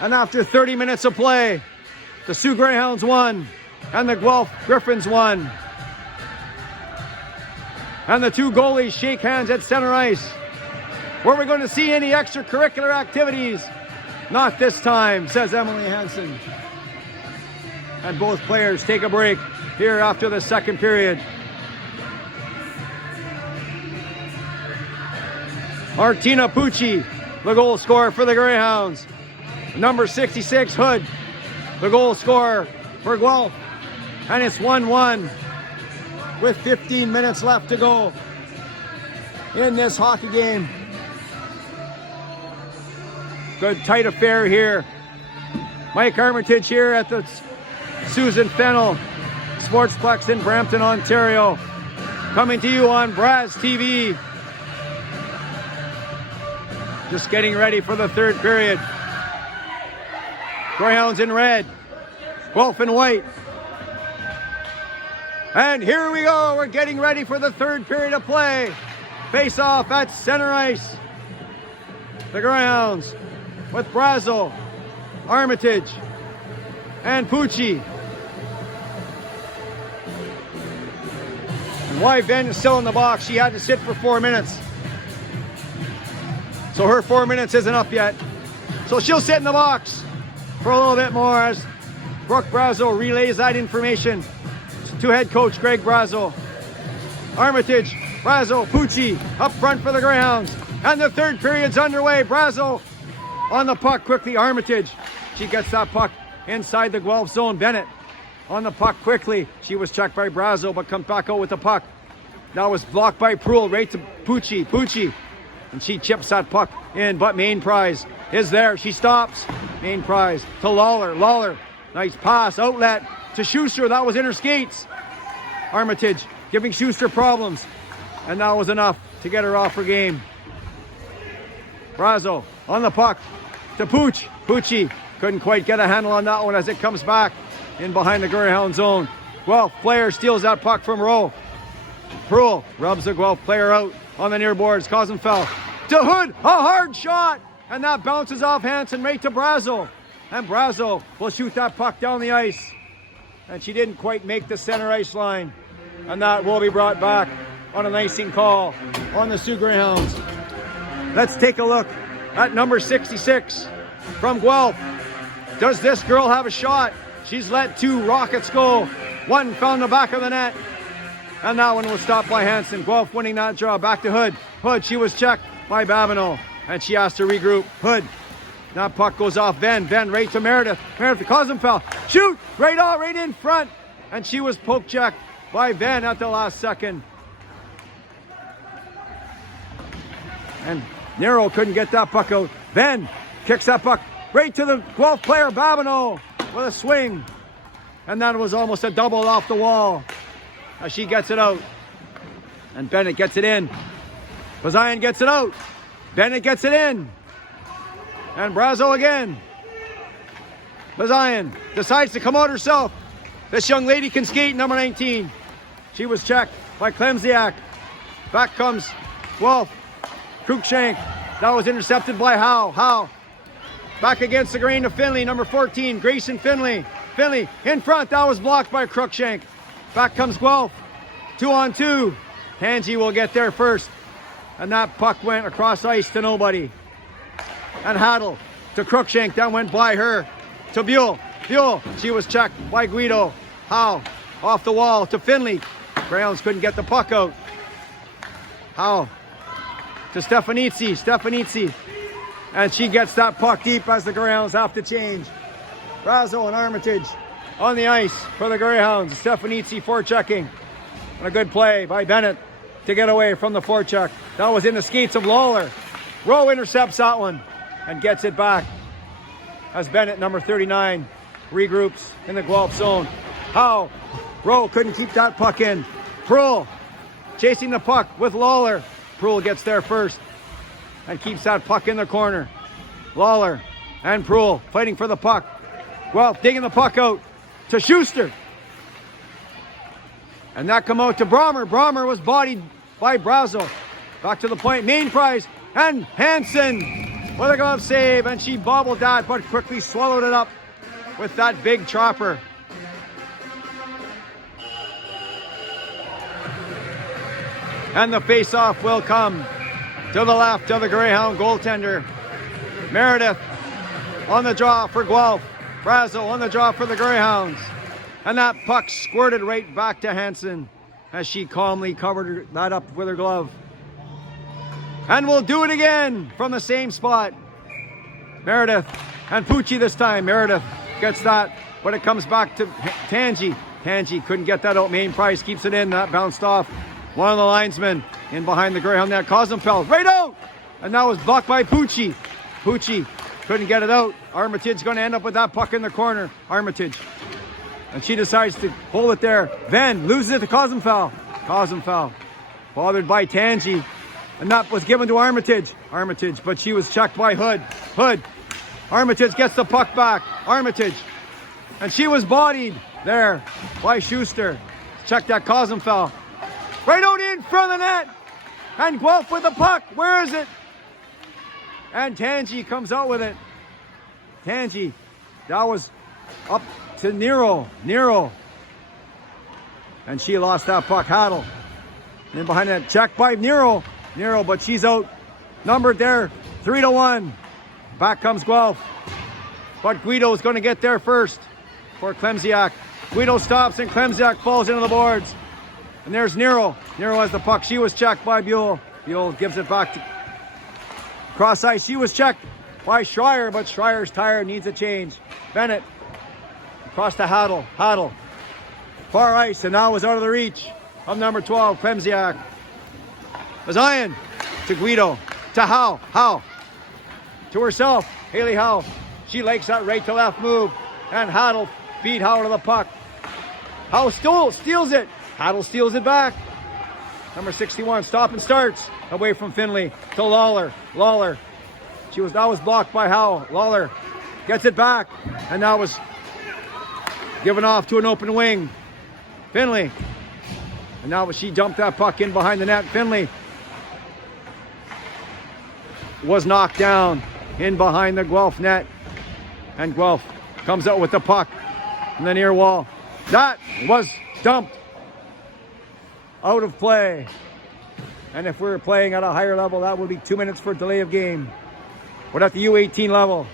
And after 30 minutes of play, the Sioux Greyhounds won and the Guelph Gryphons won. And the two goalies shake hands at center ice. Were we going to see any extracurricular activities? Not this time, says Emily Hansen. And both players take a break here after the second period. Martina Pucci, the goal scorer for the Greyhounds. Number 66, Hood, the goal scorer for Guelph. And it's 1-1 with 15 minutes left to go in this hockey game. Good tight affair here. Mike Armitage here at the Susan Fennell Sportsplex in Brampton, Ontario. Coming to you on Braz TV. Just getting ready for the third period. Greyhounds in red, Guelph in white. And here we go, we're getting ready for the third period of play. Face off at center ice. The Greyhounds with Brazel, Armitage, and Pucci. And why Ben is still in the box, she had to sit for 4 minutes. So her 4 minutes isn't up yet. So she'll sit in the box for a little bit more as Brooke Brazel relays that information to head coach Greg Brazel. Armitage, Brazel, Pucci up front for the Greyhounds. And the third period's underway. Brazel on the puck quickly. Armitage, she gets that puck inside the Guelph zone. Bennett on the puck quickly. She was checked by Brazel but comes back out with the puck. That was blocked by Proulx right to Pucci. Pucci, and she chips that puck in, but main prize is there. She stops. Main prize to Lawler. Lawler, nice pass, outlet to Schuster. That was in her skates. Armitage giving Schuster problems, and that was enough to get her off her game. Brazel on the puck to Pooch. Pucci couldn't quite get a handle on that one as it comes back in behind the Greyhound zone. Guelph player steals that puck from Rowe. Proulx rubs the Guelph player out on the near boards. Kosenfeld to Hood, a hard shot, and that bounces off Hansen right to Brazel. And Brazel will shoot that puck down the ice. And she didn't quite make the center ice line. And that will be brought back on an icing call on the Sioux Greyhounds. Let's take a look at number 66 from Guelph. Does this girl have a shot? She's let 2 rockets go. One found the back of the net. And that one was stopped by Hansen. Guelph winning that draw. Back to Hood. Hood, she was checked by Babineau. And she has to regroup. Hood. That puck goes off Ben. Ben right to Meredith. Meredith to Kosenfeld. Shoot! Right in front. And she was poke checked by Ben at the last second. And Nero couldn't get that puck out. Ben kicks that puck right to the Guelph player, Babineau, with a swing. And that was almost a double off the wall. As she gets it out. And Bennett gets it in. Bazian gets it out. Bennett gets it in. And Brazel again. Bazian decides to come out herself. This young lady can skate, number 19. She was checked by Klemziak. Back comes Guelph. Cruikshank. That was intercepted by Howe. Howe. Back against the grain of Finley, number 14. Grayson Finley. Finley in front. That was blocked by Cruikshank. Back comes Guelph. 2-on-2. Tangi will get there first. And that puck went across ice to nobody. And Haddle to Cruikshank. That went by her to Buell. Buell, she was checked by Guido. Howe off the wall to Finley. Greyhounds couldn't get the puck out. Howe to Stefanitsi. Stefanitsi. And she gets that puck deep as the Greyhounds have to change. Brazel and Armitage on the ice for the Greyhounds. Stefanitsi forechecking. And a good play by Bennett to get away from the forecheck. That was in the skates of Lawler. Rowe intercepts that one and gets it back as Bennett, number 39, regroups in the Guelph zone. Howe. Rowe couldn't keep that puck in. Proulx chasing the puck with Lawler. Proulx gets there first and keeps that puck in the corner. Lawler and Proulx fighting for the puck. Guelph digging the puck out to Schuster. And that come out to Brommer. Brommer was bodied by Brazel. Back to the point. Main prize. And Hansen with a glove save. And she bobbled that, but quickly swallowed it up with that big chopper. And the face-off will come to the left of the Greyhound goaltender. Meredith on the draw for Guelph. Brazel on the draw for the Greyhounds. And that puck squirted right back to Hansen as she calmly covered that up with her glove. And we'll do it again from the same spot. Meredith and Pucci this time. Meredith gets that, but it comes back to Tangi. Tangi couldn't get that out. Main Price keeps it in. That bounced off one of the linesmen in behind the Greyhound net. Cosmfeld right out. And that was blocked by Pucci. Pucci couldn't get it out. Armitage going to end up with that puck in the corner. Armitage. And she decides to hold it there. Venn loses it to Cosmfeld. Cosmfeld bothered by Tangi. And that was given to Armitage. Armitage, but she was checked by Hood. Hood. Armitage gets the puck back. Armitage. And she was bodied there by Schuster. Check that Cosmfeld. Right out in front of the net. And Guelph with the puck. Where is it? And Tangi comes out with it. Tangi. That was up to Nero. Nero. And she lost that puck. Haddle. And then behind that, check by Nero. Nero, but she's out. Numbered there. 3-1. Back comes Guelph. But Guido's going to get there first for Klemziak. Guido stops and Klemziak falls into the boards. And there's Nero. Nero has the puck. She was checked by Buell. Buell gives it back to cross ice. She was checked by Schreier, but Schreier's tired, needs a change. Bennett across to Haddle. Haddle. Far ice, and now was out of the reach of number 12, Klemziak. Zion to Guido. To Howe. Howe. To herself. Haley Howe. She likes that right to left move. And Haddle beat Howe to the puck. Howe steals it. Haddle steals it back. Number 61, stop and starts. Away from Finley to Lawler. Lawler. That was blocked by Howe. Lawler gets it back. And that was given off to an open wing. Finley. And now she dumped that puck in behind the net. Finley was knocked down in behind the Guelph net. And Guelph comes out with the puck in the near wall. That was dumped out of play. And if we were playing at a higher level, that would be 2 minutes for delay of game. But at the U18 level,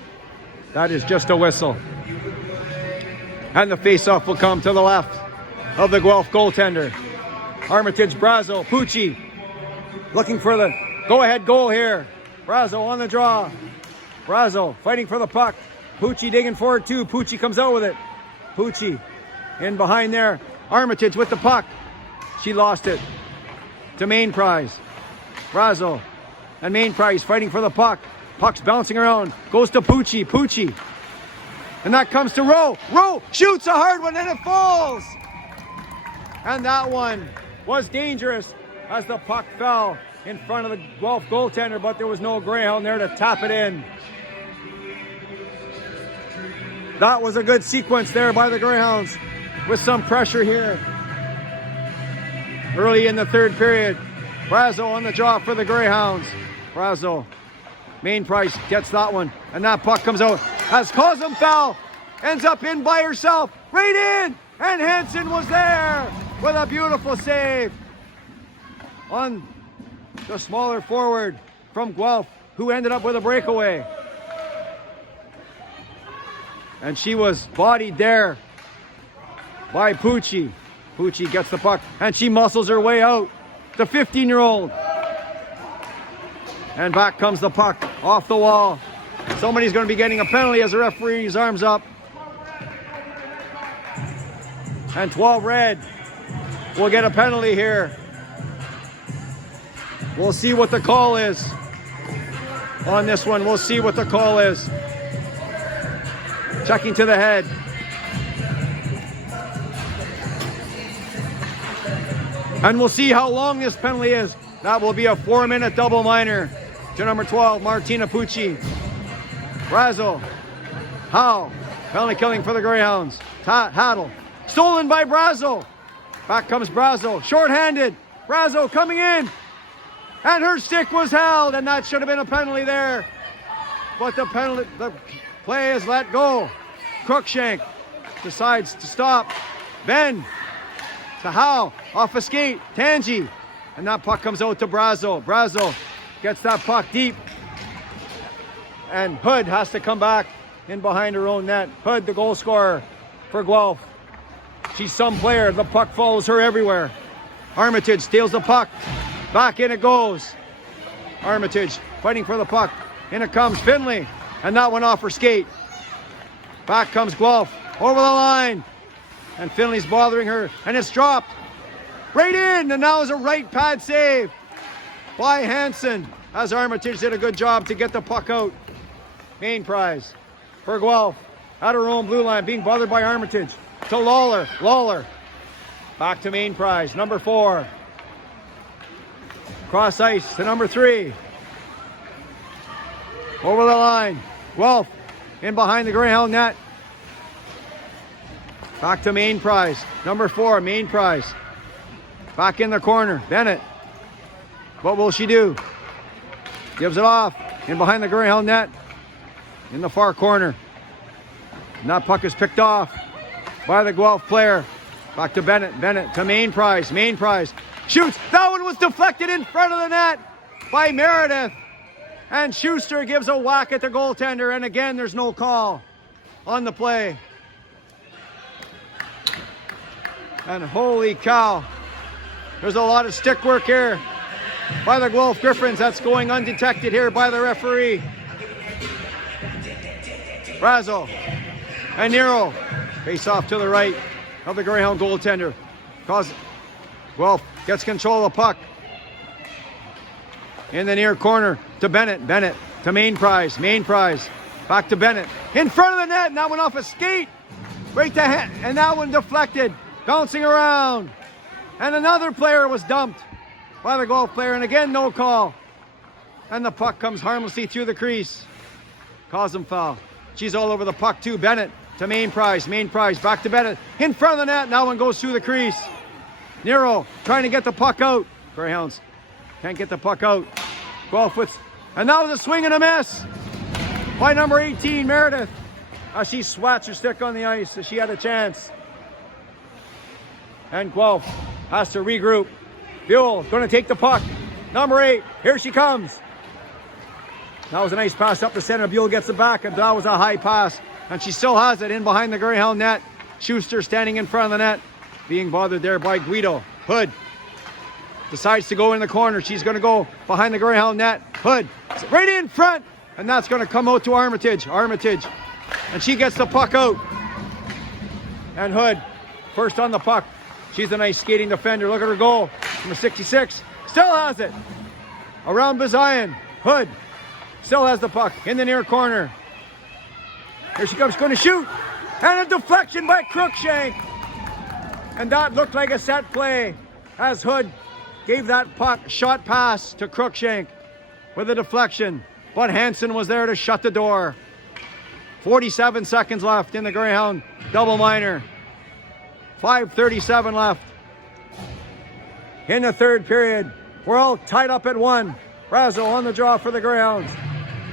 that is just a whistle. And the face-off will come to the left of the Guelph goaltender. Armitage, Brazo, Pucci looking for the go-ahead goal here. Brazo on the draw. Brazo fighting for the puck. Pucci digging forward too. Pucci comes out with it. Pucci in behind there. Armitage with the puck. She lost it to Main Prize. Brazo and Main Prize fighting for the puck. Puck's bouncing around. Goes to Pucci. Pucci. And that comes to Rowe. Rowe shoots a hard one and it falls. And that one was dangerous as the puck fell in front of the Guelph goaltender, but there was no Greyhound there to tap it in. That was a good sequence there by the Greyhounds with some pressure here. Early in the third period. Brazo on the draw for the Greyhounds. Brazo. Main Price gets that one. And that puck comes out as Cosmfeld ends up in by herself. Right in! And Hansen was there with a beautiful save on the smaller forward from Guelph, who ended up with a breakaway. And she was bodied there by Pucci. Pucci gets the puck and she muscles her way out. The 15-year-old. And back comes the puck off the wall. Somebody's going to be getting a penalty as the referee's arms up. And 12 red will get a penalty here. We'll see what the call is on this one. We'll see what the call is. Checking to the head. And we'll see how long this penalty is. That will be a 4-minute double minor to number 12, Martina Pucci. Brazo. Howe. Penalty killing for the Greyhounds. Haddle. Stolen by Brazo. Back comes Brazo. Short-handed. Brazo coming in. And her stick was held. And that should have been a penalty there. But the play is let go. Crookshank decides to stop. Ben to Howe. Off a skate. Tangi. And that puck comes out to Brazo. Brazo gets that puck deep. And Hood has to come back in behind her own net. Hood, the goal scorer for Guelph. She's some player. The puck follows her everywhere. Armitage steals the puck. Back in it goes. Armitage fighting for the puck. In it comes Finley. And that went off her skate. Back comes Guelph. Over the line. And Finley's bothering her, and it's dropped. Right in, and now is a right pad save by Hansen, as Armitage did a good job to get the puck out. Main prize for Guelph. At her own blue line, being bothered by Armitage. To Lawler. Lawler. Back to main prize, number 4. Cross ice to number 3. Over the line. Guelph in behind the Greyhound net. Back to main prize, number 4, main prize. Back in the corner, Bennett. What will she do? Gives it off in behind the Greyhound net. In the far corner. And that puck is picked off by the Guelph player. Back to Bennett. Bennett to main prize. Main prize. Shoots. That one was deflected in front of the net by Meredith. And Schuster gives a whack at the goaltender. And again, there's no call on the play. And holy cow. There's a lot of stick work here by the Guelph Gryphons. That's going undetected here by the referee. Brazel and Nero face off to the right of the Greyhound goaltender. Guelph gets control of the puck. In the near corner to Bennett. Bennett to main prize. Main prize. Back to Bennett. In front of the net. And that went off a skate. Right to head. And that one deflected. Bouncing around. And another player was dumped by the Guelph player. And again, no call. And the puck comes harmlessly through the crease. Cause him foul. She's all over the puck too. Bennett to main prize. Main prize. Back to Bennett. In front of the net. That one goes through the crease. Nero trying to get the puck out. Greyhounds can't get the puck out. Guelph with, and that was a swing and a miss by number 18, Meredith. As she swats her stick on the ice as she had a chance. And Guelph has to regroup. Buell going to take the puck. Number 8, here she comes. That was a nice pass up the center. Buell gets it back, and that was a high pass. And she still has it in behind the Greyhound net. Schuster standing in front of the net, being bothered there by Guido. Hood decides to go in the corner. She's going to go behind the Greyhound net. Hood right in front, and that's going to come out to Armitage. Armitage, and she gets the puck out. And Hood first on the puck. She's a nice skating defender. Look at her goal. Number 66 still has it. Around Bazian. Hood still has the puck in the near corner. Here she comes, going to shoot. And a deflection by Cruikshank. And that looked like a set play as Hood gave that puck shot pass to Cruikshank with a deflection. But Hansen was there to shut the door. 47 seconds left in the Greyhound double minor. 5:37 left in the third period. We're all tied up at 1. Brazo on the draw for the Greyhounds.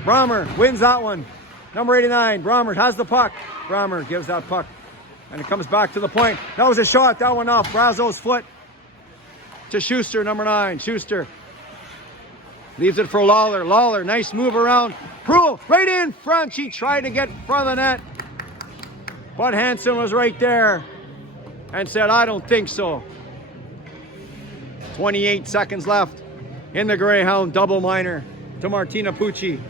Brommer wins that one. Number 89, Brommer has the puck. Brommer gives that puck. And it comes back to the point. That was a shot. That went off Brazo's foot to Schuster, number 9. Schuster leaves it for Lawler. Lawler, nice move around. Proulx right in front. She tried to get in front of the net. But Hansen was right there and said, I don't think so. 28 seconds left in the Greyhound double minor to Martina Pucci.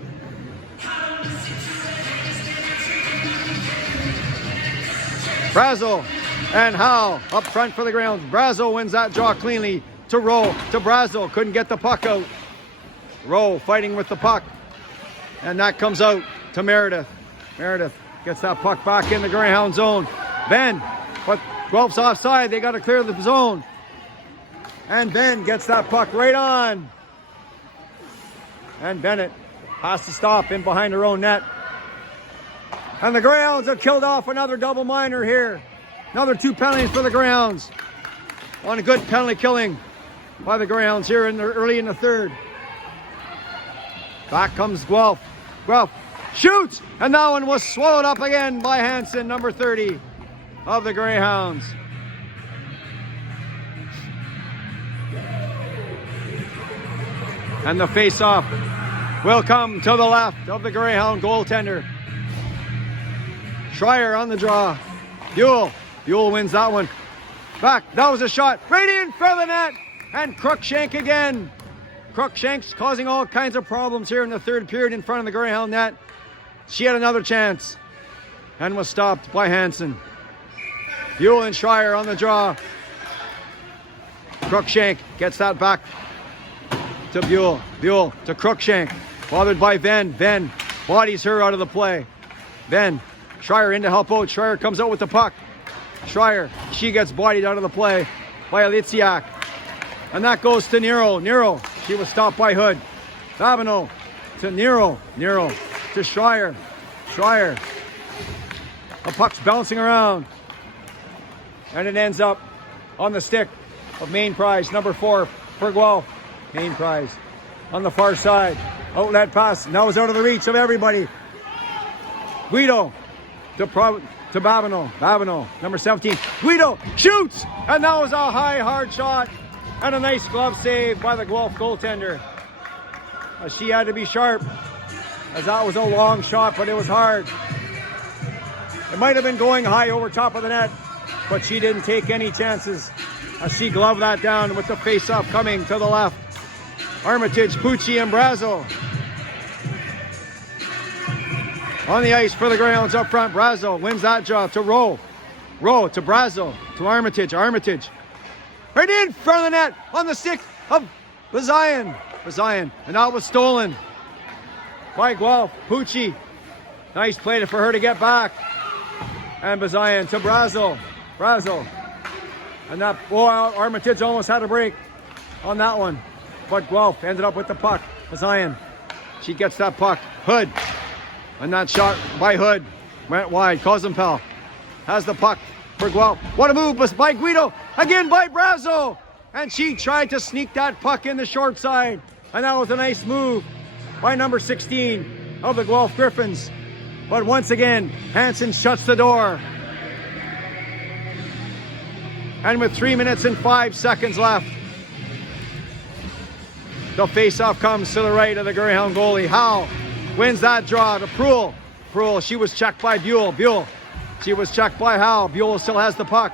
Brazo and Howe up front for the Greyhounds. Brazo wins that draw cleanly to Rowe. To Brazo, couldn't get the puck out. Rowe fighting with the puck. And that comes out to Meredith. Meredith gets that puck back in the Greyhound zone. Ben, but Guelph's offside. They got to clear the zone. And Ben gets that puck right on. And Bennett has to stop in behind her own net. And the Greyhounds have killed off another double minor here. Another 2 penalties for the Greyhounds. On a good penalty killing by the Greyhounds here early in the third. Back comes Guelph. Guelph shoots, and that one was swallowed up again by Hansen, number 30 of the Greyhounds. And the face-off will come to the left of the Greyhound goaltender. Schreier on the draw. Buell wins that one. Back, that was a shot right in front of the net. And Cruikshank again. Cruikshank's causing all kinds of problems here in the third period in front of the Greyhound net. She had another chance and was stopped by Hansen. Buell and Schreier on the draw. Cruikshank gets that back to Buell. Buell to Cruikshank. Bothered by Venn. Venn bodies her out of the play. Venn. Schreier in to help out. Schreier comes out with the puck. Schreier. She gets bodied out of the play by Alitsiak. And that goes to Nero. Nero. She was stopped by Hood. Babineau to Nero. Nero to Schreier. Schreier. The puck's bouncing around. And it ends up on the stick of main prize, number 4 for Guelph. Main prize on the far side. Outlet pass. Now it's out of the reach of everybody. Guido to Babineau. Babineau, number 17. Guido shoots! And that was a high, hard shot. And a nice glove save by the Guelph goaltender. She had to be sharp, as that was a long shot, but it was hard. It might have been going high over top of the net, but she didn't take any chances as she gloved that down with the face-off coming to the left. Armitage, Pucci, and Brazo on the ice for the Greyhounds up front. Brazo wins that draw to Rowe. Rowe to Brazo to Armitage. Armitage right in front of the net on the stick of Bazian. Bazian, and that was stolen by Guelph. Pucci, nice play for her to get back. And Bazian to Brazo. Brazo. And that, Armitage almost had a break on that one. But Guelph ended up with the puck. Bazian. She gets that puck. Hood. And that shot by Hood went wide. Kozenfeld has the puck for Guelph. What a move by Guido. Again by Brazo. And she tried to sneak that puck in the short side. And that was a nice move by number 16 of the Guelph Gryphons. But once again, Hansen shuts the door. And with 3 minutes and 5 seconds left, the face-off comes to the right of the Greyhound goalie. Howe wins that draw to Proulx. Proulx, she was checked by Buell. Buell, she was checked by Howe. Buell still has the puck.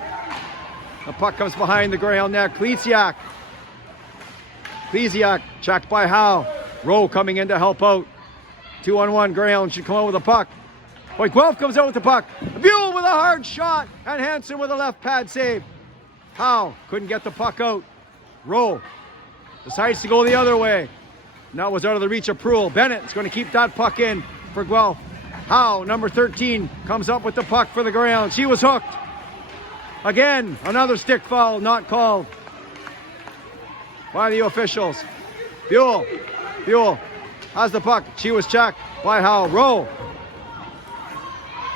The puck comes behind the Greyhound net. Klesiak. Klesiak checked by Howe. Rowe coming in to help out. 2-on-1. Greyhound should come out with the puck. But Guelph comes out with the puck. Buell with a hard shot. And Hansen with a left pad save. Howe couldn't get the puck out. Rowe decides to go the other way. Now it was out of the reach of Proulx. Bennett's going to keep that puck in for Guelph. Howe, number 13, comes up with the puck for the Greyhounds. She was hooked. Again, another stick foul not called by the officials. Buell has the puck. She was checked by Howe. Rowe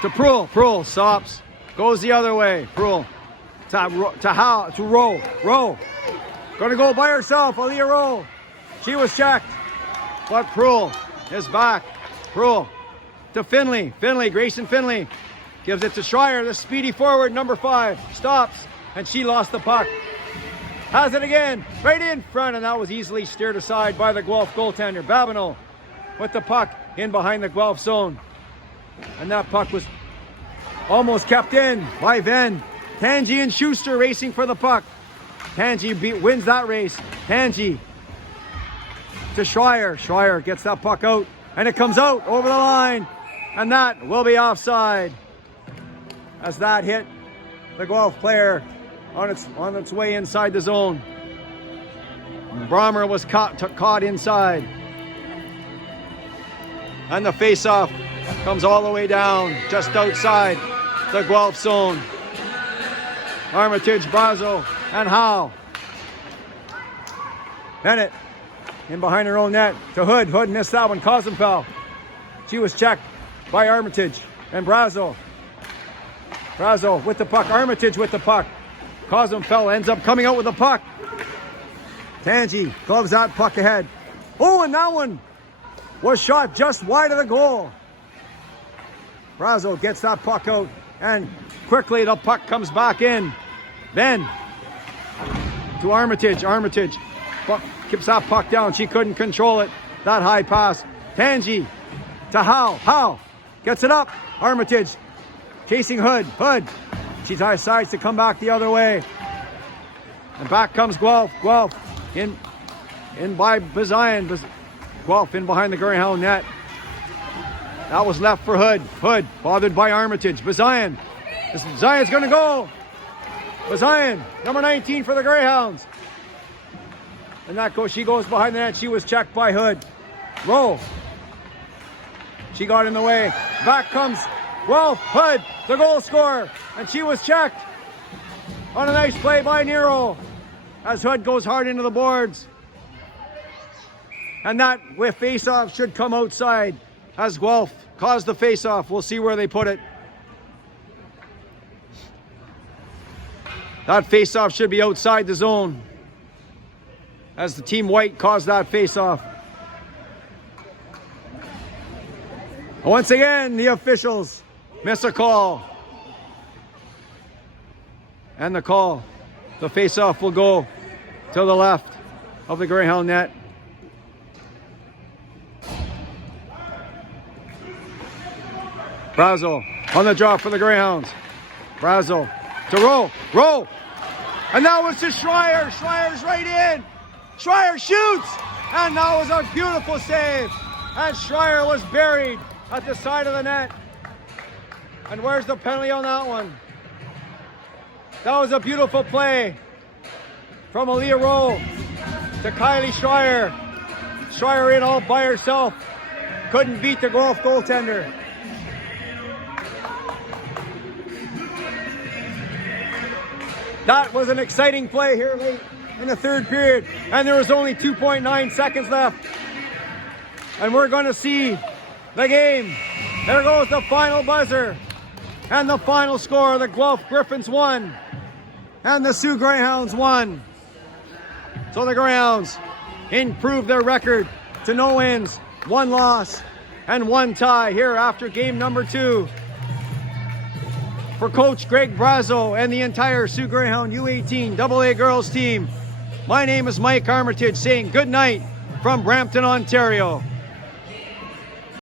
to Proulx. Proulx stops. Goes the other way. Proulx to Howe, to Rowe. Rowe going to go by herself. Aaliyah Rowe. She was checked. But Proulx is back. Proulx to Finley. Grayson Finley gives it to Schreier, the speedy forward, number 5. Stops, and she lost the puck. Has it again, right in front, and that was easily steered aside by the Guelph goaltender. Babineau with the puck in behind the Guelph zone. And that puck was almost kept in by Venn. Tangi and Schuster racing for the puck. Tangi wins that race. Tangi to Schreier. Schreier gets that puck out, and it comes out over the line. And that will be offside, as that hit the Guelph player on its way inside the zone. Brommer was caught inside. And the face-off comes all the way down, just outside the Guelph zone. Armitage, Brazo, and Howe. Bennett in behind her own net to Hood. Hood missed that one. Kozenfeld. She was checked by Armitage and Brazo. Brazo with the puck. Armitage with the puck. Kozenfeld ends up coming out with the puck. Tangi gloves that puck ahead. Oh, and that one was shot just wide of the goal. Brazo gets that puck out, and quickly the puck comes back in. Then to Armitage. Armitage keeps that puck down. She couldn't control it. That high pass. Tangi to Howe. Howe gets it up. Armitage chasing Hood. Hood. She decides to come back the other way. And back comes Guelph. Guelph in by Bazian. Guelph in behind the Greyhound net. That was left for Hood. Hood bothered by Armitage. Bazian. Bazian's going to go. Bazian, number 19 for the Greyhounds. And she goes behind the net. She was checked by Hood. Roll. She got in the way. Back comes Guelph. Hood, the goal scorer. And she was checked on a nice play by Nero as Hood goes hard into the boards. And that with face-off should come outside as Guelph caused the face-off. We'll see where they put it. That face-off should be outside the zone as the team white caused that face-off. Once again, the officials miss a call. And the face-off will go to the left of the Greyhound net. Brazel on the draw for the Greyhounds. Brazel to roll. And that was to Schreier. Schreier's right in. Schreier shoots. And that was a beautiful save. And Schreier was buried at the side of the net. And where's the penalty on that one? That was a beautiful play from Aaliyah Rowe to Kylie Schreier. Schreier in all by herself. Couldn't beat the Guelph goaltender. That was an exciting play here late in the third period. And there was only 2.9 seconds left. And we're going to see the game. There goes the final buzzer. And the final score, the Guelph Gryphons won. And the Sioux Greyhounds won. So the Greyhounds improved their record to no wins, 1 loss, and 1 tie here after game number 2. For Coach Greg Brazo and the entire Sioux Greyhound U18AA girls team, my name is Mike Armitage saying good night from Brampton, Ontario.